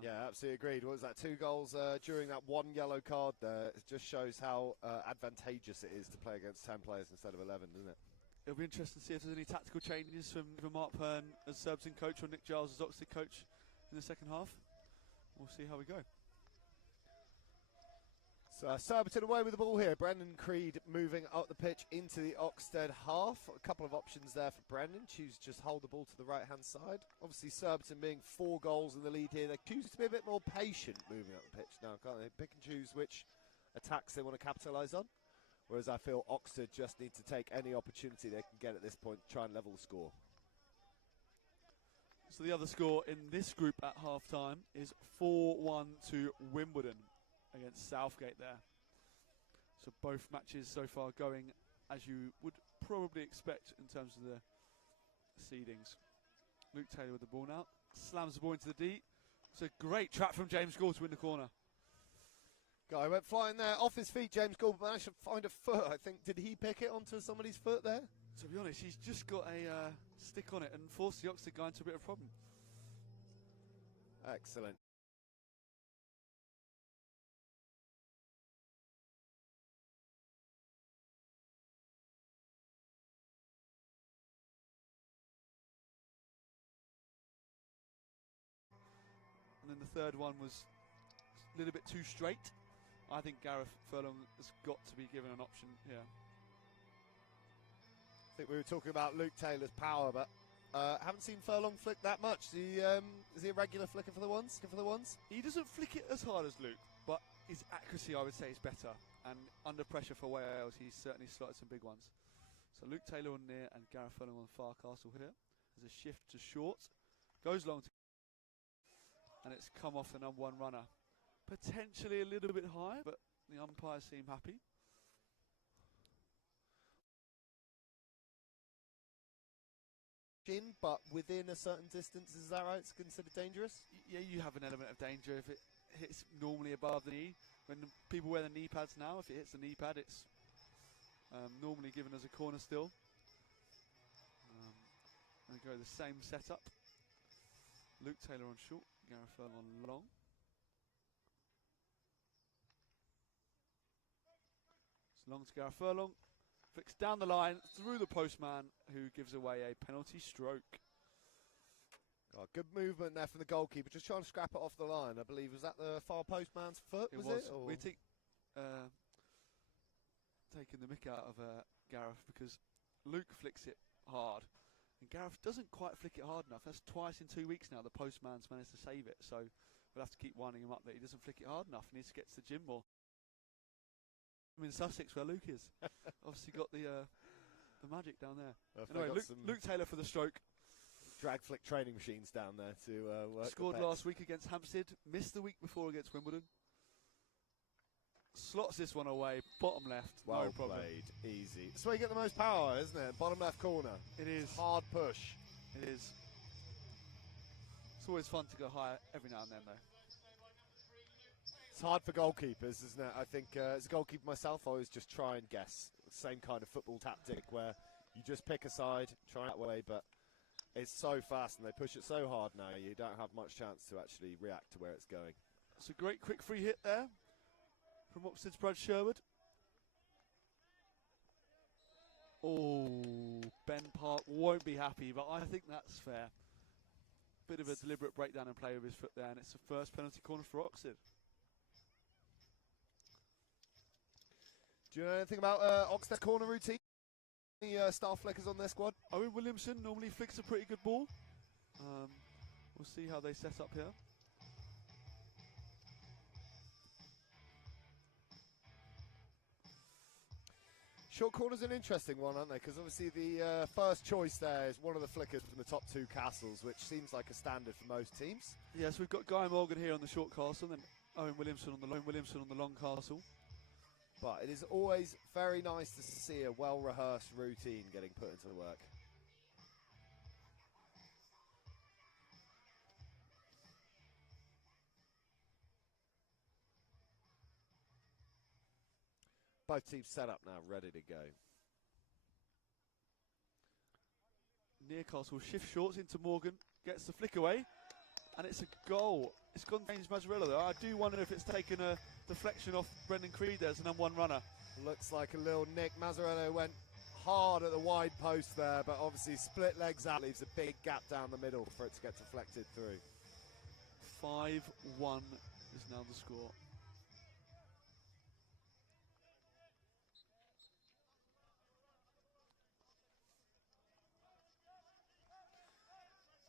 Yeah, absolutely agreed. What was that, 2 goals during that 1 yellow card there? It just shows how advantageous it is to play against 10 players instead of 11, doesn't it? It'll be interesting to see if there's any tactical changes from Mark Pern as Surbiton coach or Nick Giles as Oxted coach in the second half. We'll see how we go. So Surbiton away with the ball here. Brendan Creed moving up the pitch into the Oxted half. A couple of options there for Brendan. Choose to just hold the ball to the right-hand side. Obviously Surbiton being 4 goals in the lead here. They choose to be a bit more patient moving up the pitch now, can't they? Pick and choose which attacks they want to capitalise on. Whereas I feel Oxted just need to take any opportunity they can get at this point to try and level the score. So the other score in this group at half-time is 4-1 to Wimbledon against Southgate there. So both matches so far going as you would probably expect in terms of the seedings. Luke Taylor with the ball now. Slams the ball into the D. It's a great trap from James Gore to win the corner. Guy went flying there, off his feet, James Gore managed to find a foot, I think. Did he pick it onto somebody's foot there? To be honest, he's just got a stick on it and forced the Oxted guy into a bit of a problem. Excellent. And then the third one was a little bit too straight. I think Gareth Furlong has got to be given an option here. I think we were talking about Luke Taylor's power, but haven't seen Furlong flick that much. Is he a regular flicker for the ones? He doesn't flick it as hard as Luke, but his accuracy, I would say, is better. And under pressure for Wales, he's certainly slotted some big ones. So Luke Taylor on near and Gareth Furlong on far castle here. There's a shift to short. Goes long to... And it's come off the number 1 runner. Potentially a little bit high, but the umpires seem happy. But within a certain distance, is that right? It's considered dangerous? Yeah, you have an element of danger if it hits normally above the knee. When people wear the knee pads now, if it hits the knee pad, it's normally given as a corner still. And go the same setup. Luke Taylor on short, Gareth Furlong on long. It's long to Gareth Furlong. Flicks down the line through the postman, who gives away a penalty stroke. Oh, good movement there from the goalkeeper, just trying to scrap it off the line. I believe, was that the far postman's foot? It was. We're taking the mick out of Gareth because Luke flicks it hard. And Gareth doesn't quite flick it hard enough. That's twice in 2 weeks now the postman's managed to save it. So we'll have to keep winding him up that he doesn't flick it hard enough and he just gets to the gym more. I'm in Sussex where Luke is. Obviously got the magic down there. Anyway, Luke Taylor for the stroke. Drag flick training machines down there to work. Scored last week against Hampstead. Missed the week before against Wimbledon. Slots this one away, bottom left. Well no problem. played, easy. That's where you get the most power, isn't it? Bottom left corner. It is. Hard push. It is. It's always fun to go higher every now and then, though. hard for goalkeepers, isn't it? I think as a goalkeeper myself, I always just try and guess. Same kind of football tactic where you just pick a side, try that way, but it's so fast and they push it so hard now, you don't have much chance to actually react to where it's going. It's a great quick free hit there from Oxted's Brad Sherwood. Oh, Ben Park won't be happy, but I think that's fair. Bit of a deliberate breakdown and play with his foot there, and it's the first penalty corner for Oxted. Do you know anything about Oxted corner routine? Any star flickers on their squad? Owen Williamson normally flicks a pretty good ball. We'll see how they set up here. Short corner's an interesting one, aren't they? Because obviously the first choice there is one of the flickers from the top two castles, which seems like a standard for most teams. Yes, we've got Guy Morgan here on the short castle, and Owen Williamson on the long castle. But it is always very nice to see a well-rehearsed routine getting put into the work. Both teams set up now, ready to go. Newcastle shift shorts into Morgan, gets the flick away, and it's a goal. It's gone to James Mazzarella though. I do wonder if it's taken a deflection off Brendan Creed there as an M1 runner. Looks like a little nick. Mazzarella went hard at the wide post there, but obviously split legs out, leaves a big gap down the middle for it to get deflected through. 5-1 is now the score.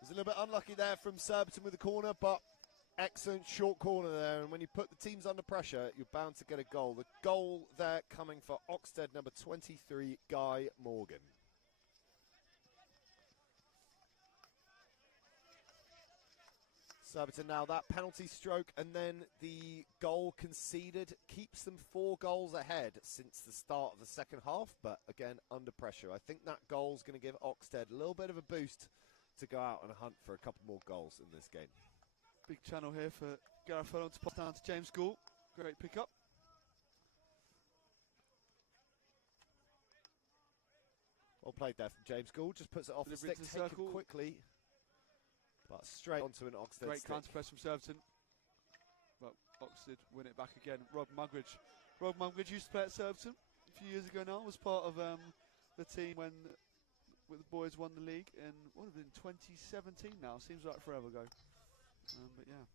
Was a little bit unlucky there from Surbiton with the corner, but excellent short corner there. And when you put the teams under pressure, you're bound to get a goal. The goal there coming for Oxted, number 23, Guy Morgan. Surbiton now that penalty stroke and then the goal conceded keeps them 4 goals ahead since the start of the second half, but again under pressure. I think that goal's going to give Oxted a little bit of a boost to go out and hunt for a couple more goals in this game. Big channel here for Gareth Furlong to pop down to James Gould. Great pick-up. Well played there from James Gould. Just puts it off the stick, taken quickly. But straight onto an Oxted Great stick. counter press from Surbiton. But Oxted win it back again. Rob Mugridge. Rob Mugridge used to play at Surbiton a few years ago now. Was part of the team when the boys won the league in, what have it been, 2017 now? Seems like forever ago. But yeah.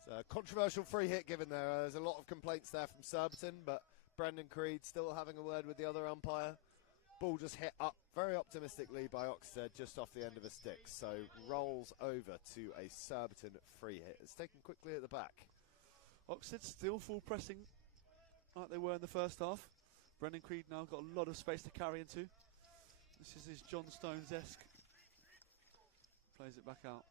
It's a controversial free hit given there. There's a lot of complaints there from Surbiton, but Brendan Creed still having a word with the other umpire. Ball just hit up very optimistically by Oxted just off the end of a stick. So rolls over to a Surbiton free hit. It's taken quickly at the back. Oxted still full pressing like they were in the first half. Brendan Creed now got a lot of space to carry into. This is his John Stones-esque. Plays it back out.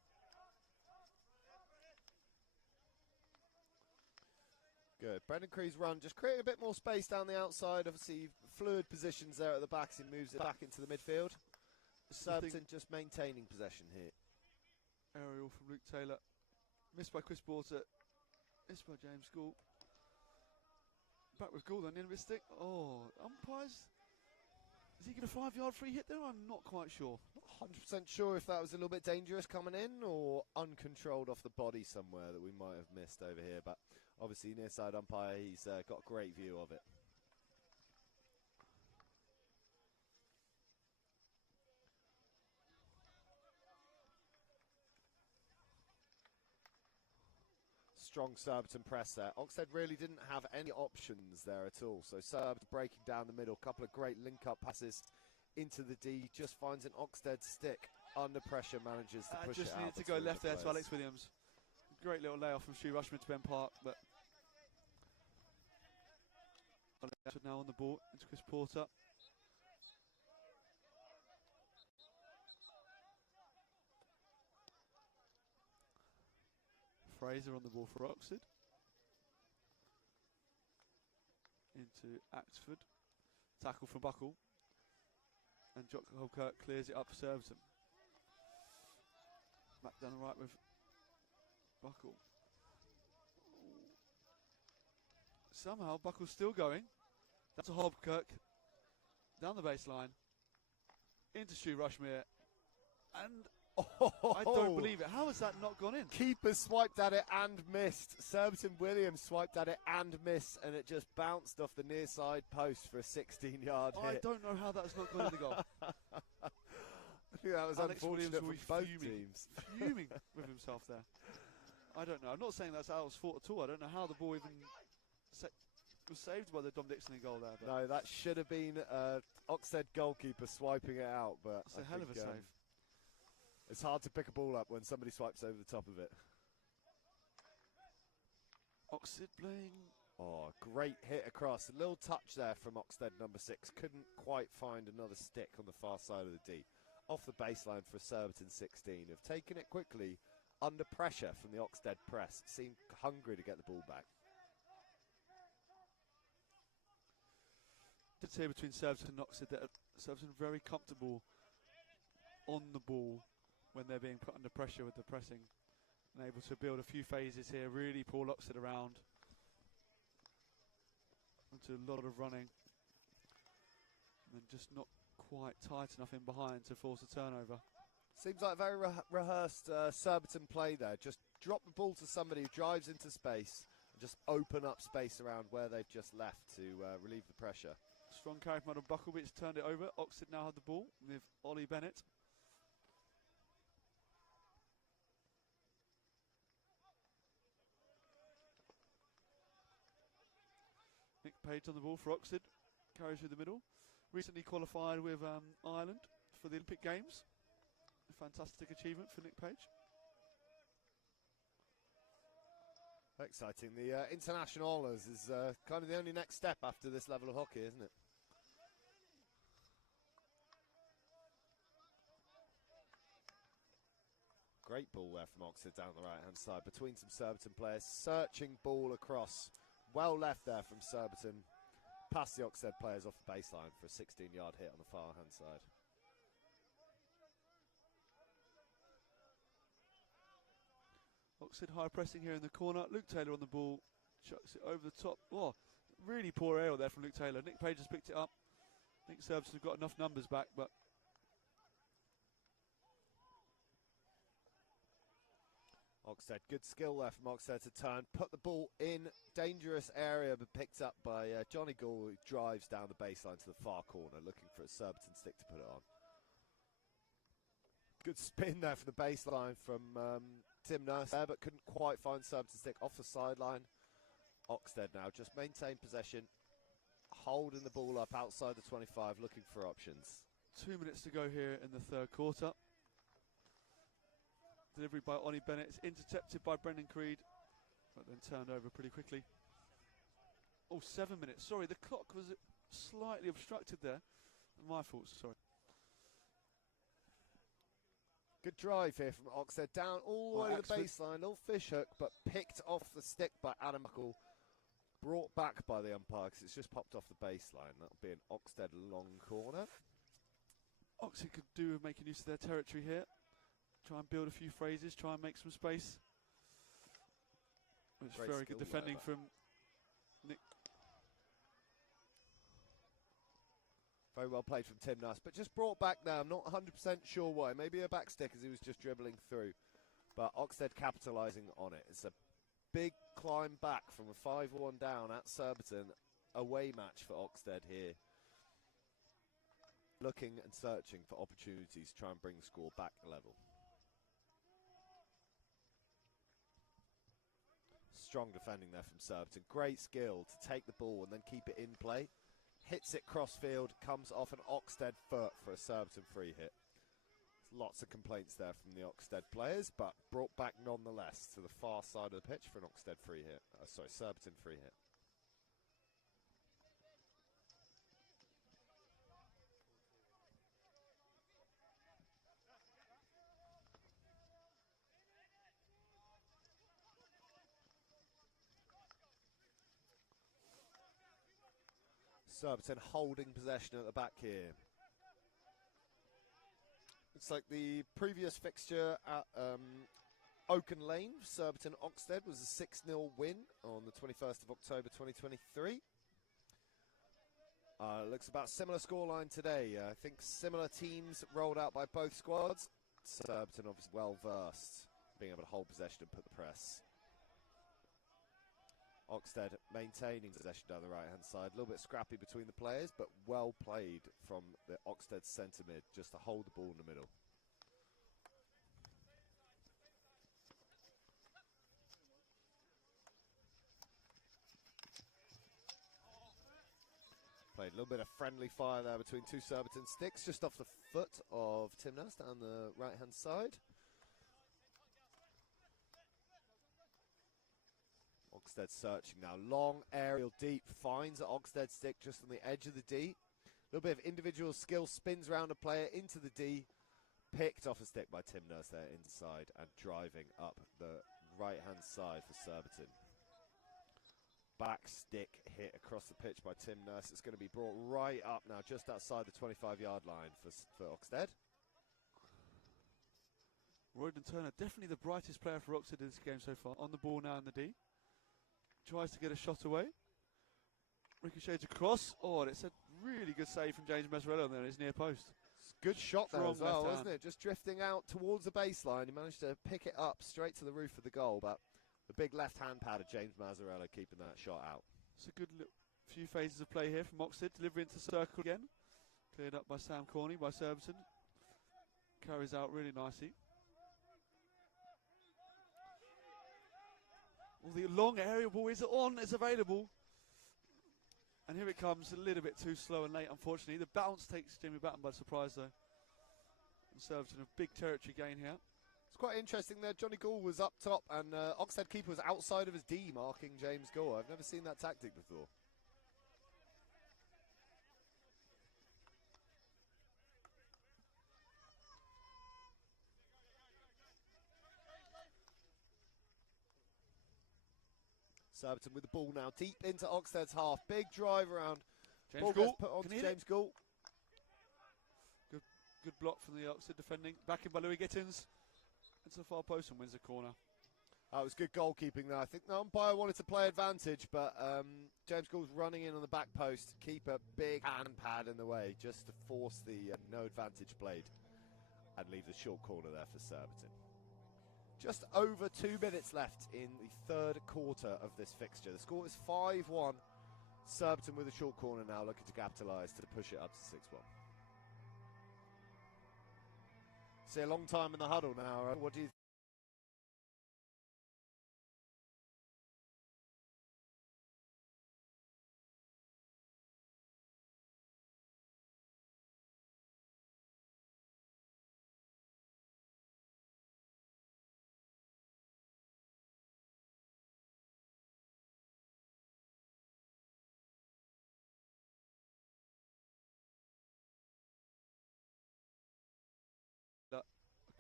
Good. Brendan Creed's run just creating a bit more space down the outside. Obviously fluid positions there at the back as he moves it back into the midfield. Surbiton just maintaining possession here. Aerial from Luke Taylor. Missed by Chris Borter. Missed by James Gould. Back with Gould on the end of his stick. Oh, umpires. Is he going to 5-yard free hit there? I'm not quite sure. Not 100% sure if that was a little bit dangerous coming in or uncontrolled off the body somewhere that we might have missed over here. But obviously near side umpire, he's got a great view of it. Strong Surbiton press there. Oxted really didn't have any options there at all. So Surbiton breaking down the middle. Couple of great link-up passes into the D. Just finds an Oxted stick. Under pressure manages to push it out. Just needed to go left there to Alex Williams. Great little layoff from Stu Rushman to Ben Park. But now on the ball into Chris Porter. Fraser on the ball for Oxted. Into Axford. Tackle from Buckle. And Jock Holkirk clears it up for Surbiton. Back down the right with Buckle. Somehow Buckle's still going. That's a Hobkirk. Down the baseline. Into Stu Rushmere. And I don't believe it. How has that not gone in? Keeper swiped at it and missed. Surbiton Williams swiped at it and missed, and it just bounced off the near side post for a 16-yard hit. I don't know how that's not gone in the goal. I think that was Alex unfortunate Williams for both fuming, teams. fuming with himself there. I don't know. I'm not saying that's Al's fault at all. I don't know how the ball even was saved by the Dom Dixon in goal there. But No, that should have been Oxted goalkeeper swiping it out. But it's a hell of a save. It's hard to pick a ball up when somebody swipes over the top of it. Oxted playing. Oh, great hit across. A little touch there from Oxted number 6. Couldn't quite find another stick on the far side of the D. Off the baseline for Surbiton 16. Have taken it quickly under pressure from the Oxted press. Seemed hungry to get the ball back. Did say between Surbiton and Oxted that Surbiton very comfortable on the ball when they're being put under pressure with the pressing, and able to build a few phases here, really pull Oxted around into a lot of running, and then just not quite tight enough in behind to force a turnover. Seems like very rehearsed Surbiton play there. Just drop the ball to somebody who drives into space and just open up space around where they've just left to relieve the pressure. Strong carry from Adam Bucklebitch, turned it over. Oxted now had the ball with Ollie Bennett. Nick Page on the ball for Oxted. Carries through the middle. Recently qualified with Ireland for the Olympic Games. A fantastic achievement for Nick Page. Exciting. The international honours is kind of the only next step after this level of hockey, isn't it? Great ball there from Oxted down the right-hand side between some Surbiton players. Searching ball across. Well left there from Surbiton. Past the Oxted players off the baseline for a 16-yard hit on the far-hand side. Oxted high pressing here in the corner. Luke Taylor on the ball. Chucks it over the top. Oh, really poor aerial there from Luke Taylor. Nick Page has picked it up. I think Surbiton have got enough numbers back, but Oxted, good skill there from Oxted to turn, put the ball in dangerous area, but picked up by Johnny Gall, who drives down the baseline to the far corner, looking for a Surbiton stick to put it on. Good spin there for the baseline from Tim Nurse there, but couldn't quite find Surbiton stick off the sideline. Oxted now just maintain possession, holding the ball up outside the 25, looking for options. 2 minutes to go here in the third quarter. Delivery by Ollie Bennett. It's intercepted by Brendan Creed, but then turned over pretty quickly. Oh, 7 minutes. Sorry, the clock was slightly obstructed there. My fault, sorry. Good drive here from Oxted, down all the way to the baseline. Little fish hook, but picked off the stick by Adam Buckle. Brought back by the umpire because it's just popped off the baseline. That'll be an Oxted long corner. Oxted could do with making use of their territory here. Try and build a few phrases, try and make some space. It's very good defending from Nick. Very well played from Tim Nuss, but just brought back now. I'm not 100% sure why. Maybe a back stick as he was just dribbling through. But Oxted capitalising on it. It's a big climb back from a 5-1 down at Surbiton. Away match for Oxted here. Looking and searching for opportunities to try and bring the score back level. Strong defending there from Surbiton. Great skill to take the ball and then keep it in play. Hits it crossfield, comes off an Oxted foot for a Surbiton free hit. Lots of complaints there from the Oxted players, but brought back nonetheless to the far side of the pitch for an Oxted free hit. Surbiton free hit. Surbiton holding possession at the back here. It's like the previous fixture at Oaken Lane, Surbiton Oxted was a 6-0 win on the 21st of October 2023. Looks about similar scoreline today. I think similar teams rolled out by both squads. Surbiton obviously well versed, being able to hold possession and put the press. Oxted maintaining possession down the right-hand side. A little bit scrappy between the players, but well played from the Oxted centre mid just to hold the ball in the middle. Played a little bit of friendly fire there between two Surbiton sticks, just off the foot of Tim Nurse down the right-hand side. Oxted searching now. Long aerial deep, finds the Oxted stick just on the edge of the D. A little bit of individual skill, spins around a player into the D. Picked off a stick by Tim Nurse there inside and driving up the right-hand side for Surbiton. Back stick hit across the pitch by Tim Nurse. It's going to be brought right up now, just outside the 25-yard line for Oxted. Royden Turner, definitely the brightest player for Oxted in this game so far. On the ball now in the D. Tries to get a shot away. Ricochets across. Oh, and it's a really good save from James Mazzarello there in his near post. It's a good shot there as well, wasn't hand. it? Just drifting out towards the baseline. He managed to pick it up straight to the roof of the goal, but the big left-hand pad of James Mazzarello keeping that shot out. It's a good few phases of play here from Oxted. Delivery into circle again. Cleared up by Sam Corney, by Surbiton. Carries out really nicely. Well, the long area ball is on, it's available. And here it comes, a little bit too slow and late, unfortunately. The bounce takes Jimmy Batten by surprise, though. And Surbiton a big territory gain here. It's quite interesting there. Johnny Gould was up top, and Oxted keeper was outside of his D, marking James Gould. I've never seen that tactic before. Surbiton with the ball now, deep into Oxted's half. Big drive around. Ball gets put on to James Gould. Good block from the Oxted defending. Back in by Louis Gittins. Into the far post and wins the corner. It was good goalkeeping there. I think the umpire wanted to play advantage, but James Gould's running in on the back post. Keeper, big hand pad in the way, just to force the no advantage played and leave the short corner there for Surbiton. Just over 2 minutes left in the third quarter of this fixture. The score is 5-1. Surbiton with a short corner now, looking to capitalise to push it up to 6-1. See a long time in the huddle now. What do you think?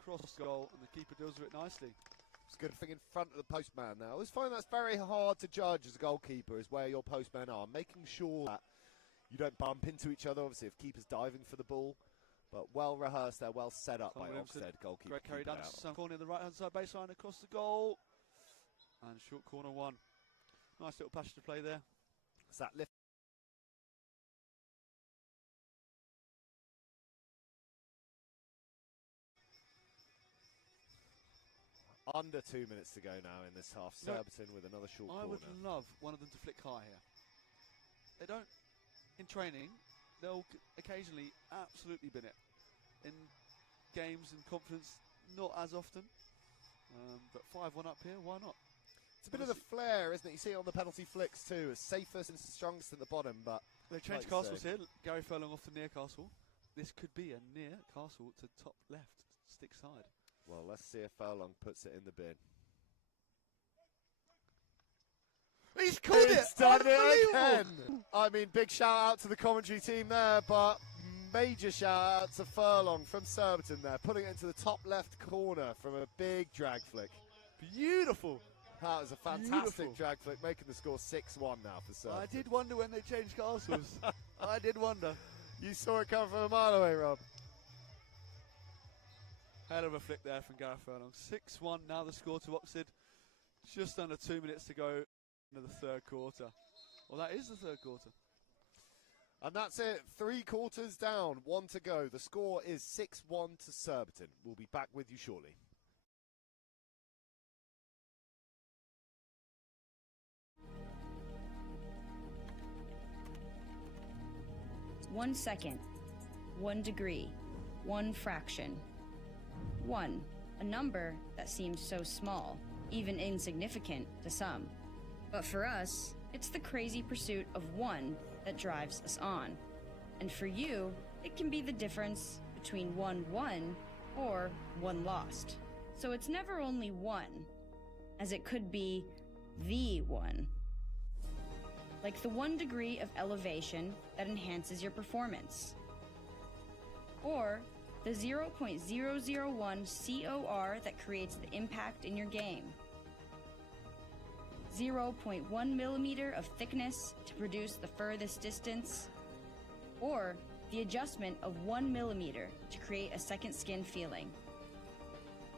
Cross goal, and the keeper deals with it nicely. It's a good thing in front of the postman now. I always find that's very hard to judge as a goalkeeper, is where your postmen are. Making sure that you don't bump into each other, obviously, if keeper's diving for the ball. But well rehearsed there, well set up by Oxted goalkeeper. Great carry down to Sam Corney on the right-hand side baseline across the goal. And short corner one. Nice little passage to play there. It's that lift. Under 2 minutes to go now in this half. Surbiton with another short corner. I would love one of them to flick high here. They don't, in training, they'll occasionally absolutely bin it. In games and confidence, not as often. But 5-1 up here, why not? It's a bit of the flair, isn't it? You see it on the penalty flicks too. It's safest and strongest at the bottom, but they've changed castles here. Gary Furlong off the near castle. This could be a near castle to top left, stick side. Well, let's see if Furlong puts it in the bin. He's caught it! He's done it again! I mean, big shout out to the commentary team there, but major shout out to Furlong from Surbiton there, putting it into the top left corner from a big drag flick. Beautiful! That was a fantastic drag flick, making the score 6-1 now for Surbiton. I did wonder when they changed castles. I did wonder. You saw it come from a mile away, Rob. Hell of a flick there from Gareth Furlong. 6-1 now the score to Oxted. Just under 2 minutes to go into the third quarter. Well, that is the third quarter. And that's it. 3 quarters down, 1 to go. The score is 6-1 to Surbiton. We'll be back with you shortly. 1 second, 1 degree, 1 fraction. 1, a number that seems so small, even insignificant to some. But for us, it's the crazy pursuit of 1 that drives us on. And for you, it can be the difference between 1 won or 1 lost. So it's never only 1, as it could be the 1. Like the 1 degree of elevation that enhances your performance. Or the 0.001 COR that creates the impact in your game. 0.1 millimeter of thickness to produce the furthest distance. Or the adjustment of 1 millimeter to create a second skin feeling.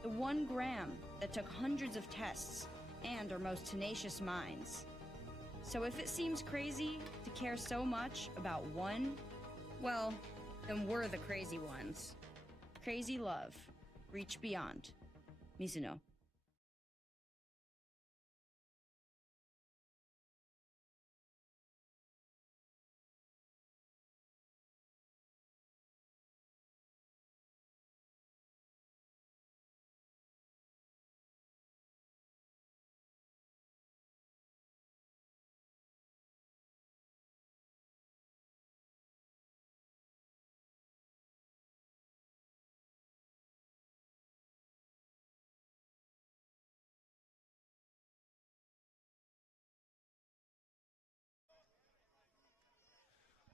The 1 gram that took hundreds of tests and our most tenacious minds. So if it seems crazy to care so much about 1, well, then we're the crazy ones. Crazy love. Reach beyond. Mizuno.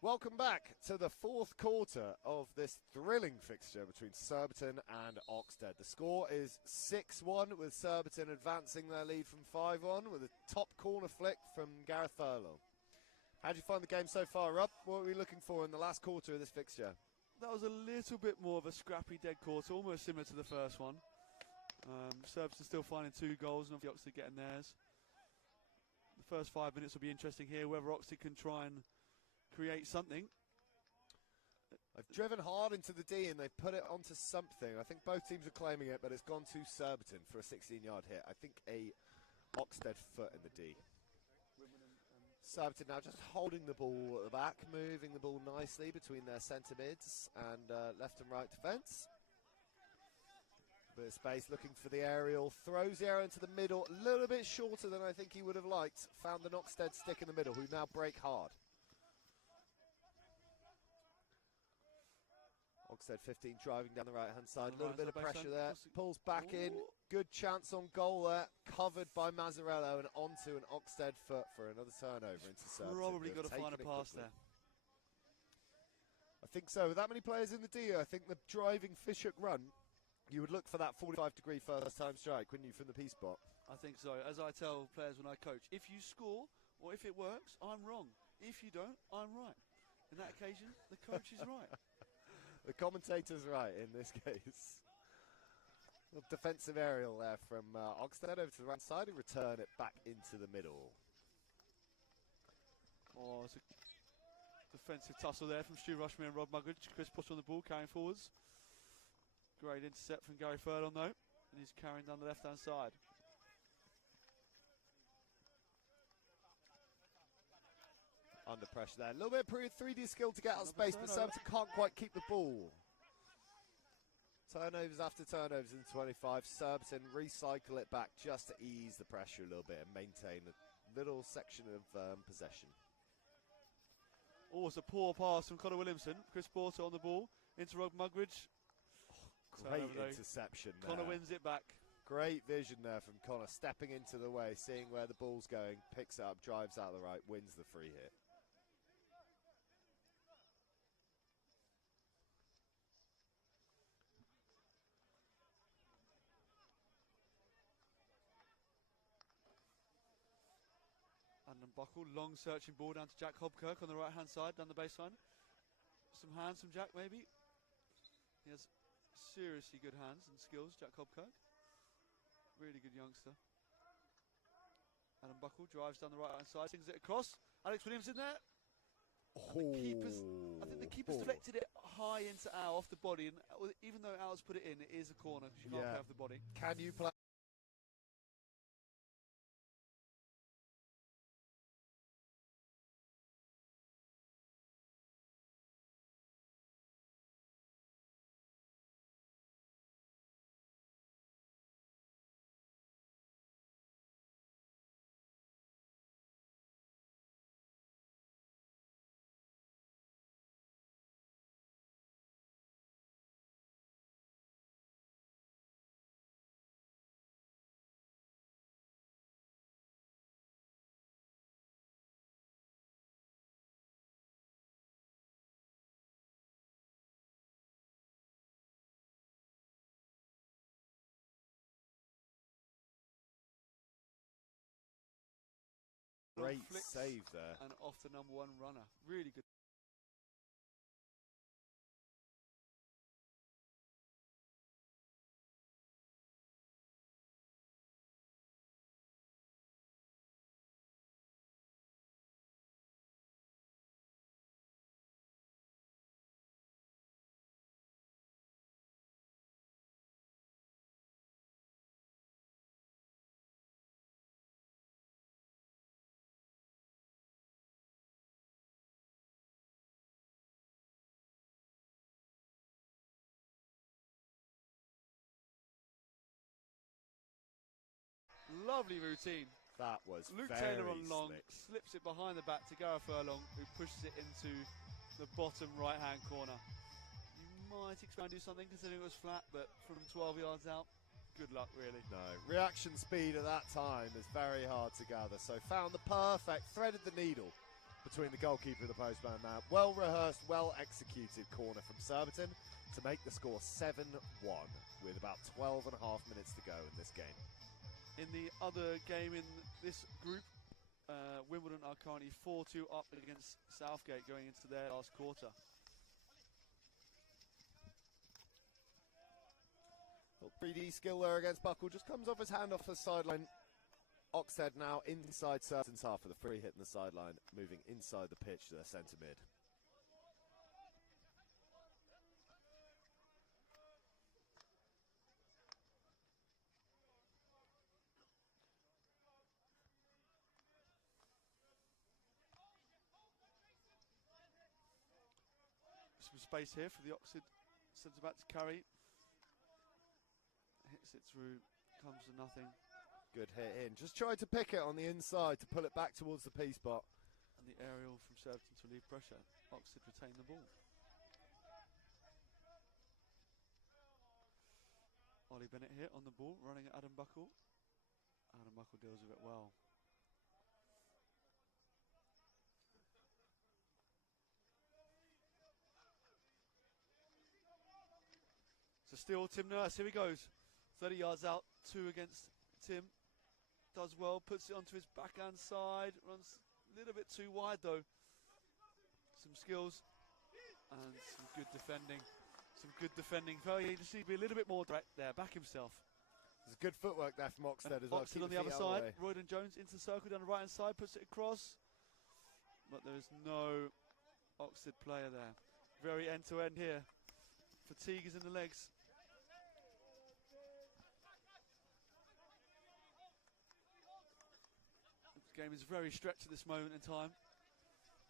Welcome back to the 4th quarter of this thrilling fixture between Surbiton and Oxted. The score is 6-1 with Surbiton advancing their lead from 5-1 with a top corner flick from Gareth Furlong. How did you find the game so far, Rob? What were we looking for in the last quarter of this fixture? That was a little bit more of a scrappy dead quarter, almost similar to the first one. Surbiton still finding 2 goals and obviously Oxted getting theirs. The first 5 minutes will be interesting here, whether Oxted can try and create something. They've driven hard into the D and they've put it onto something. I think both teams are claiming it, but it's gone to Surbiton for a 16-yard hit. I think a Oxted foot in the D. Surbiton now just holding the ball at the back, moving the ball nicely between their centre mids and left and right defence. Bit of space looking for the aerial, throws the arrow into the middle, a little bit shorter than I think he would have liked. Found the Oxted stick in the middle, who now break hard. Oxted 15 driving down the right-hand side. A little bit of pressure there. Pulls back in. Good chance on goal there. Covered by Mazzarello and onto an Oxted foot for another turnover into Surbiton. Probably got to find a pass there. I think so. With that many players in the D, I think the driving fishhook run, you would look for that 45-degree first-time strike, wouldn't you, from the P spot? I think so. As I tell players when I coach, if you score or if it works, I'm wrong. If you don't, I'm right. In that occasion, the coach is right. The commentator's right in this case. Defensive aerial there from Oxted over to the right side and return it back into the middle. Oh, it's a defensive tussle there from Stu Rushmere and Rob Muggeridge. Chris Potter on the ball, carrying forwards. Great intercept from Gary Furlong though, and he's carrying down the left-hand side. Under pressure there. A little bit of 3D skill to get out of space, but Surbiton can't quite keep the ball. Turnovers after turnovers in 25. Surbiton recycle it back just to ease the pressure a little bit and maintain a little section of possession. Oh, it's a poor pass from Connor Williamson. Chris Porter on the ball into Rob Muggeridge. Great interception there. Connor wins it back. Great vision there from Connor, stepping into the way, seeing where the ball's going, picks it up, drives out the right, wins the free hit. Buckle, long searching ball down to Jack Hobkirk on the right hand side, down the baseline. Some hands from Jack maybe. He has seriously good hands and skills, Jack Hobkirk. Really good youngster. Adam Buckle drives down the right-hand side, sings it across. Alex Williams in there. I think the keeper's deflected it high into Al off the body, and even though Al's put it in, it is a corner because you can't play off the body. Can you play? Great save there. And off the number one runner. Really good. Lovely routine. That was Luke very Taylor on long, slick. slips it behind the back to Gareth Furlong, who pushes it into the bottom right-hand corner. You might expect to do something considering it was flat, but from 12 yards out, good luck really. No, reaction speed at that time is very hard to gather. So found the perfect, threaded the needle between the goalkeeper and the postman man. Well rehearsed, well executed corner from Surbiton to make the score 7-1 with about 12 and a half minutes to go in this game. In the other game in this group, Wimbledon are currently 4-2 up against Southgate going into their last quarter. Well, 3D skill there against Buckle, just comes off his hand off the sideline. Oxted now inside Surbiton's half with a free hit in the sideline, moving inside the pitch to their centre mid. Some space here for the Oxted centre back to carry. Hits it through, comes to nothing. Good hit in. Just tried to pick it on the inside to pull it back towards the P spot. And the aerial from Surbiton to relieve pressure. Oxted retain the ball. Ollie Bennett here on the ball, running at Adam Buckle. Adam Buckle deals with it well. So still Tim Nurse, here he goes. 30 yards out, 2 against Tim. Does well, puts it onto his backhand side. Runs a little bit too wide though. Some skills and some good defending. He just needs to be a little bit more direct there, back himself. There's good footwork there from Oxted as well. Oxted on the other side. Royden Jones into the circle down the right hand side, puts it across. But there is no Oxted player there. Very end to end here. Fatigue is in the legs. This game is very stretched at this moment in time.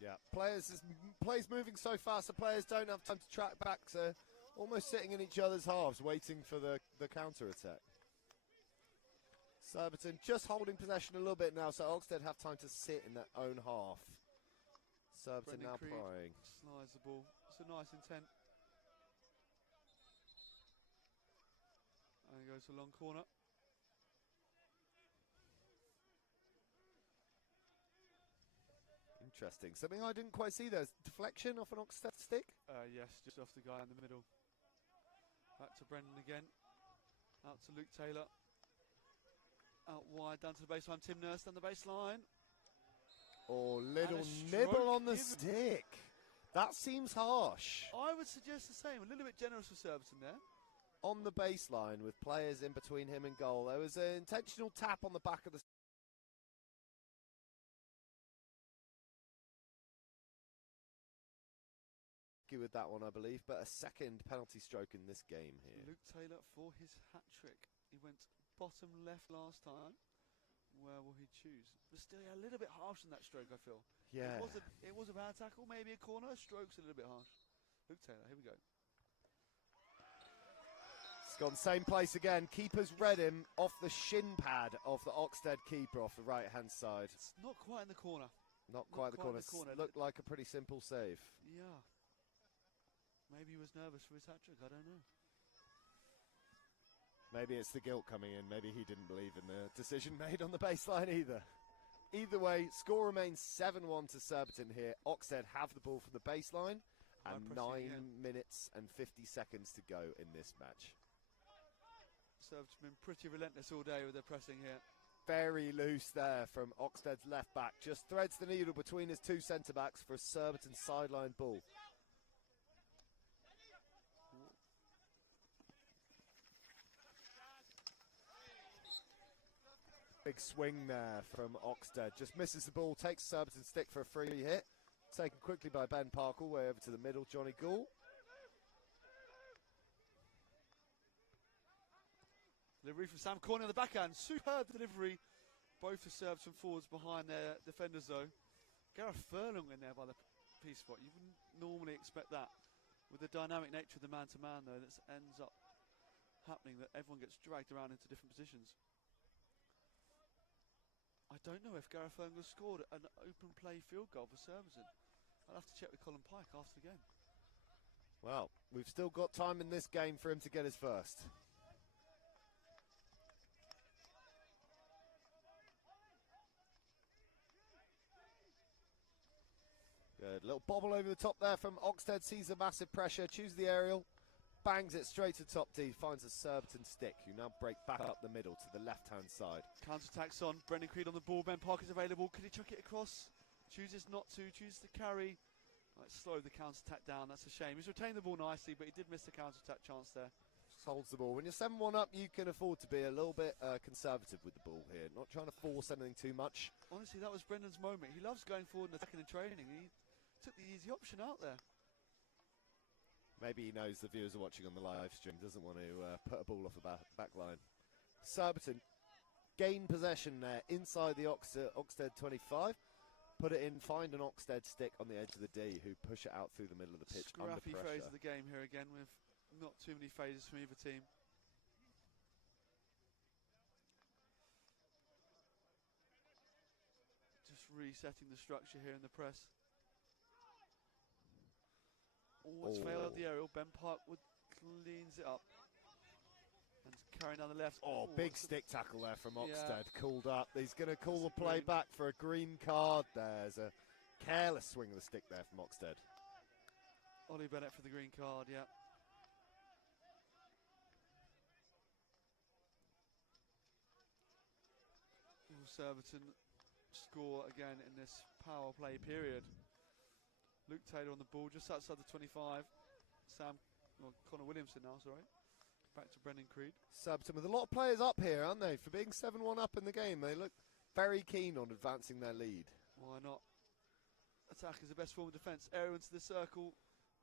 Yeah, players moving so fast, the players don't have time to track back, so almost sitting in each other's halves, waiting for the counter-attack. Surbiton just holding possession a little bit now, so Oxted have time to sit in their own half. Surbiton now prying. Slides the ball. It's a nice intent. And he goes to a long corner. Interesting. Something I didn't quite see there. Deflection off an Oxted stick? Yes, just off the guy in the middle. Back to Brendan again. Out to Luke Taylor. Out wide, down to the baseline. Tim Nurse down the baseline. Oh, little nibble on the stick. That seems harsh. I would suggest the same. A little bit generous for Surbiton there. on the baseline with players in between him and goal. There was an intentional tap on the back of the with that one, I believe, but a second penalty stroke in this game here. Luke Taylor for his hat-trick. He went bottom left last time. Where will he choose? But still, a little bit harsh in that stroke, I feel. Yeah. It was a bad tackle, maybe a corner. Stroke's a little bit harsh. Luke Taylor, here we go. It's gone same place again. Keeper's read him off the shin pad of the Oxted keeper off the right-hand side. It's not quite in the corner. Not quite the corner. Looked like a pretty simple save. Yeah. Maybe he was nervous for his hat-trick, I don't know. Maybe it's the guilt coming in. Maybe he didn't believe in the decision made on the baseline either. Either way, score remains 7-1 to Surbiton here. Oxted have the ball from the baseline and 9 minutes and 50 seconds to go in this match. Surbiton been pretty relentless all day with their pressing here. Very loose there from Oxted's left back. Just threads the needle between his two centre-backs for a Surbiton sideline ball. Big swing there from Oxted. Just misses the ball, takes Surbiton's stick for a free hit. Taken quickly by Ben Park, all the way over to the middle, Johnny Gould. Delivery from Sam Corney on the backhand. Superb delivery. Both the Surbiton forwards behind their defenders though. Gareth Furlong in there by the piece spot. You wouldn't normally expect that. With the dynamic nature of the man-to-man though, that ends up happening that everyone gets dragged around into different positions. I don't know if Gareth Furlong has scored an open play field goal for Surbiton. I'll have to check with Colin Pike after the game. Well, we've still got time in this game for him to get his first. Good. Little bobble over the top there from Oxted. Sees the massive pressure, chooses the aerial, bangs it straight to top D, finds a Surbiton stick, who now break back up the middle to the left-hand side. Counter-attacks on. Brendan Creed on the ball. Ben Park is available. Could he chuck it across? Chooses not to. Chooses to carry. Let's slow the counter-attack down. That's a shame. He's retained the ball nicely, but he did miss the counter-attack chance there. Holds the ball. When you're 7-1 up, you can afford to be a little bit conservative with the ball here. Not trying to force anything too much. Honestly, that was Brendan's moment. He loves going forward and attacking in training. He took the easy option out there. Maybe he knows the viewers are watching on the live stream, doesn't want to put a ball off the back line. Surbiton gain possession there inside the Oxted 25. Put it in, find an Oxted stick on the edge of the D, who push it out through the middle of the pitch under Scrappy pressure. phase of the game here again with not too many phases from either team. Just resetting the structure here in the press. Oh, it's failed at the aerial. Ben Parkwood cleans it up. And carrying down the left. Oh, big stick tackle there from Oxted. Yeah. Called up. He's going to call the play back for a green card. There's a careless swing of the stick there from Oxted. Ollie Bennett for the green card, yeah. Surbiton score again in this power play period. Luke Taylor on the ball just outside the 25. Connor Williamson now, sorry. Back to Brendan Creed. Surbiton with a lot of players up here, aren't they? For being 7-1 up in the game, they look very keen on advancing their lead. Why not? Attack is the best form of defence. Aerial into the circle.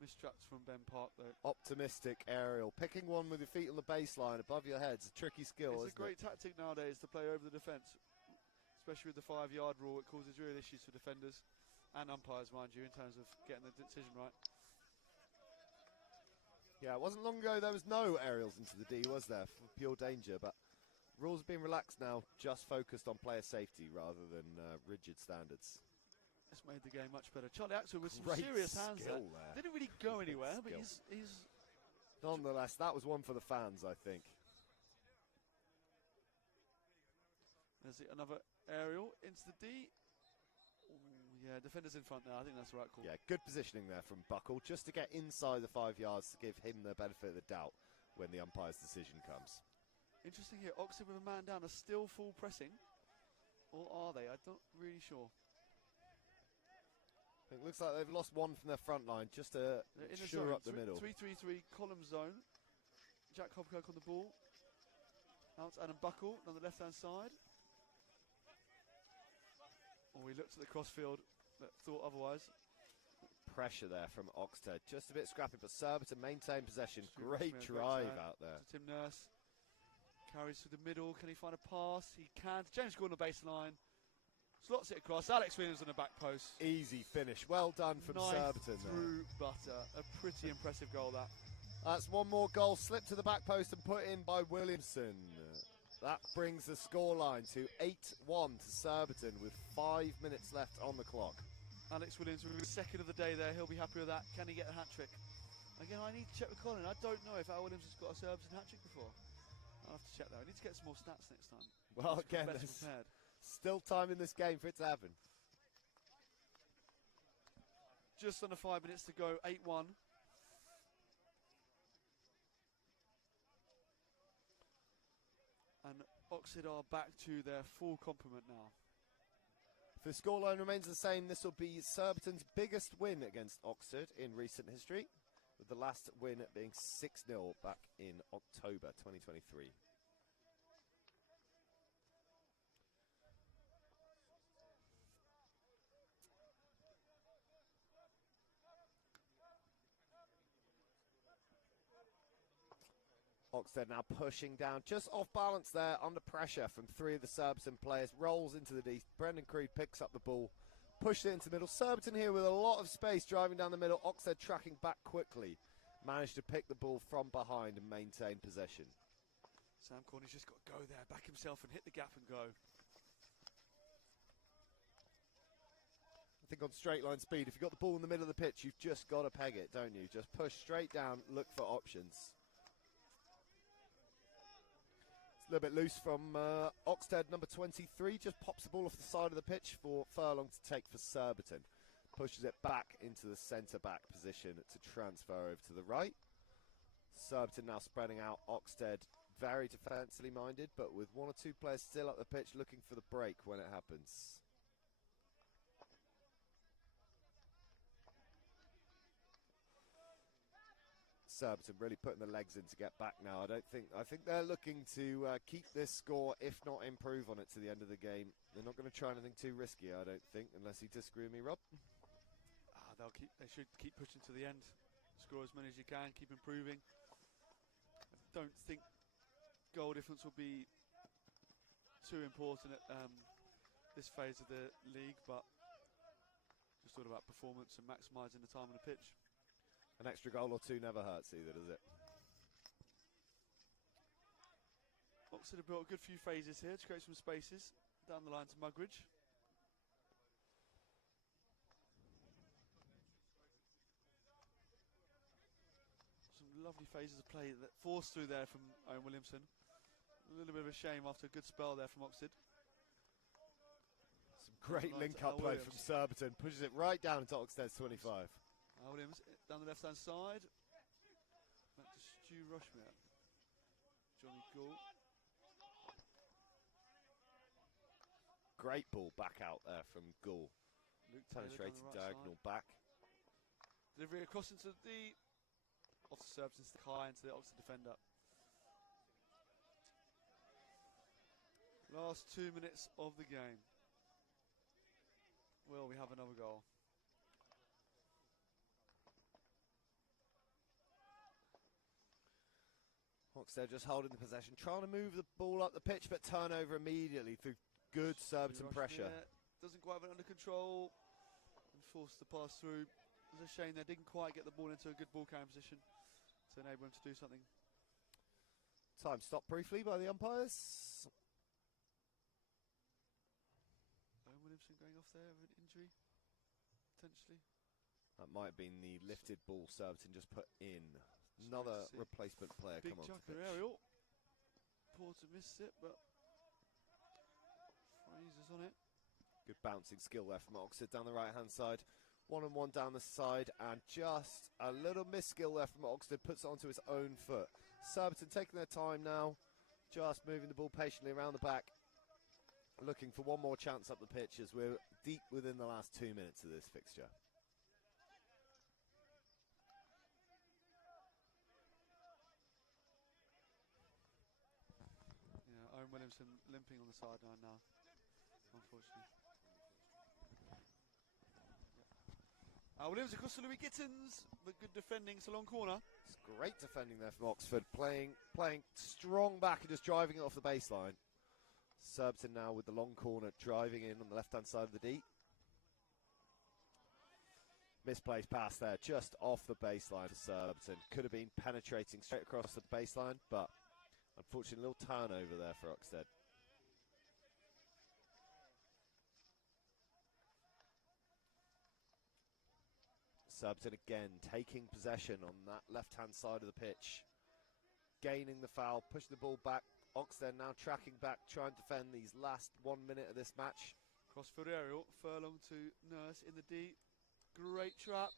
Mistrucks from Ben Park though. Optimistic aerial. Picking one with your feet on the baseline above your head's a tricky skill, It's a great tactic nowadays to play over the defence. Especially with the 5-yard rule, it causes real issues for defenders and umpires, mind you, in terms of getting the decision right. Yeah, it wasn't long ago there was no aerials into the D, was there, for pure danger, but rules have been relaxed now, just focused on player safety rather than rigid standards. It's made the game much better. Charlie Axel with some serious hands there. Didn't really go anywhere, but he's... Nonetheless, that was one for the fans, I think. There's another aerial into the D. Ooh, yeah, defenders in front now. I think that's the right call. Yeah, good positioning there from Buckle, just to get inside the 5 yards to give him the benefit of the doubt when the umpire's decision comes. Interesting here. Oxted with a man down are still full pressing. Or are they? I'm not really sure. It looks like they've lost one from their front line just to shore up the middle. 3-3-3 column zone. Jack Hobkirk on the ball. Out to Adam Buckle on the left-hand side. Oh, he looked at the crossfield, but thought otherwise. Pressure there from Oxted. Just a bit scrappy, but Surbiton maintain possession. Great drive out there. Tim Nurse carries through the middle. Can he find a pass? He can. James Gordon on the baseline. Slots it across. Alex Williams on the back post. Easy finish. Well done from Surbiton. Through butter. A pretty impressive goal, that. That's one more goal slipped to the back post and put in by Williamson. That brings the scoreline to 8-1 to Surbiton with 5 minutes left on the clock. Alex Williams will be second of the day there. He'll be happy with that. Can he get a hat-trick? Again, I need to check with Colin. I don't know if Al Williams has got a Surbiton hat-trick before. I'll have to check that. I need to get some more stats next time. Well, again, there's still time in this game for it to happen. Just under 5 minutes to go. 8-1. And Oxted are back to their full complement now. If the scoreline remains the same, this will be Surbiton's biggest win against Oxted in recent history, with the last win being 6-0 back in October 2023. Oxted now pushing down, just off balance there, under pressure from three of the Surbiton players, rolls into the D. Brendan Creed picks up the ball, pushes it into the middle. Surbiton here with a lot of space driving down the middle. Oxted tracking back quickly, managed to pick the ball from behind and maintain possession. Sam Corney's just got to go there, back himself and hit the gap and go. I think on straight line speed, if you've got the ball in the middle of the pitch, you've just got to peg it, don't you? Just push straight down, look for options. A little bit loose from Oxted, number 23, just pops the ball off the side of the pitch for Furlong to take for Surbiton. Pushes it back into the centre-back position to transfer over to the right. Surbiton now spreading out. Oxted very defensively minded, but with one or two players still up the pitch looking for the break when it happens. Surbiton really putting the legs in to get back now. I think they're looking to keep this score, if not improve on it to the end of the game. They're not going to try anything too risky, I don't think, unless you disagree with me, Rob. They should keep pushing to the end. Score as many as you can, keep improving. I don't think goal difference will be too important at this phase of the league, but just thought about performance and maximising the time on the pitch. An extra goal or two never hurts either, does it? Oxted have built a good few phases here to create some spaces down the line to Mugridge. Some lovely phases of play that forced through there from Owen Williamson. A little bit of a shame after a good spell there from Oxted. Some great link-up play from Surbiton. Pushes it right down into Oxted's 25. Williams down the left-hand side. Back to Stu Rushmere. Johnny Gould. Great ball back out there from Gould. Penetrating diagonal back. Delivery across into the off the Surbiton stick high into the Oxted defender. Last 2 minutes of the game. Will we have another goal? Oxted just holding the possession, trying to move the ball up the pitch, but turnover immediately through good Surbiton pressure. Doesn't quite have it under control and forced the pass through. It was a shame they didn't quite get the ball into a good ball carrying position to enable him to do something. Time stopped briefly by the umpires. Owen Williamson going off there with an injury, potentially. That might have been the lifted ball Surbiton just put in. Another replacement player big come on. Big chucker aerial. Porter missed it, but Fraser's on it. Good bouncing skill there from Oxted down the right-hand side. 1-on-1 down the side, and just a little miss skill there from Oxted. Puts it onto his own foot. Surbiton taking their time now, just moving the ball patiently around the back. Looking for one more chance up the pitch as we're deep within the last 2 minutes of this fixture. Williamson limping on the sideline now, unfortunately. Williams across to Louis Gittins, but good defending. It's a long corner. It's great defending there from Oxford, playing strong back and just driving it off the baseline. Surbiton now with the long corner, driving in on the left-hand side of the D. Misplaced pass there, just off the baseline for Surbiton. Could have been penetrating straight across the baseline, but unfortunately a little turnover there for Oxted. Surbiton again taking possession on that left-hand side of the pitch. Gaining the foul, pushing the ball back. Oxted now tracking back, trying to defend these last 1 minute of this match. Crossfield aerial, Furlong to Nurse in the D. Great trap.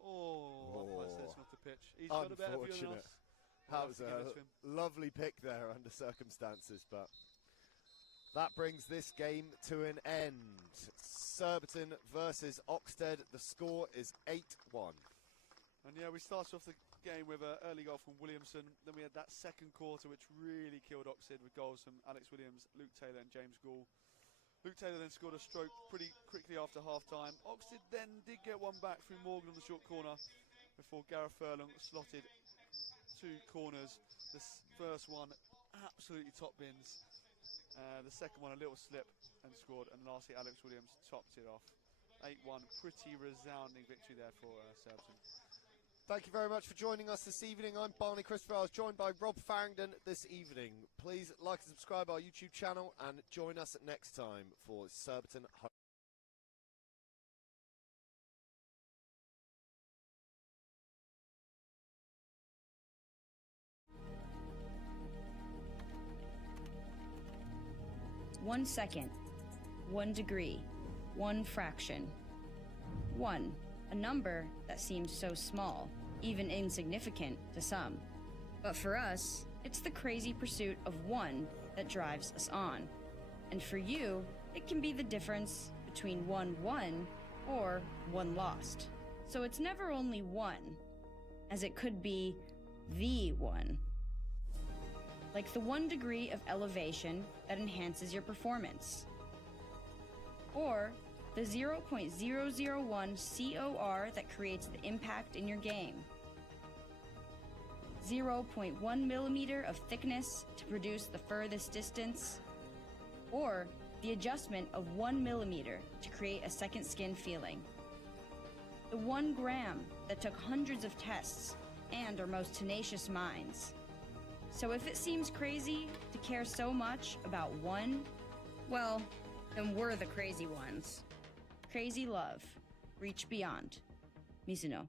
Umpire says off the pitch. He's got a better view than us. That was a lovely pick there under circumstances, but that brings this game to an end. Surbiton versus Oxted. The score is 8-1. And yeah, we started off the game with an early goal from Williamson. Then we had that second quarter, which really killed Oxted with goals from Alex Williams, Luke Taylor and James Gould. Luke Taylor then scored a stroke pretty quickly after half-time. Oxted then did get one back through Morgan on the short corner before Gareth Furlong slotted 2 corners. The first one absolutely top bins. The second one a little slip and scored. And lastly Alex Williams topped it off. 8-1, pretty resounding victory there for Surbiton. Thank you very much for joining us this evening. I'm Barney Christopher. I was joined by Rob Farrington this evening. Please like and subscribe our YouTube channel and join us next time for Surbiton. One second, 1 degree, 1 fraction. 1, a number that seems so small, even insignificant to some. But for us, it's the crazy pursuit of 1 that drives us on. And for you, it can be the difference between 1 won or 1 lost. So it's never only 1, as it could be the 1. Like the 1 degree of elevation that enhances your performance. Or the 0.001 COR that creates the impact in your game. 0.1 millimeter of thickness to produce the furthest distance. Or the adjustment of 1 millimeter to create a second skin feeling. The 1 gram that took hundreds of tests and our most tenacious minds. So if it seems crazy to care so much about 1, well, then we're the crazy ones. Crazy love. Reach beyond. Mizuno.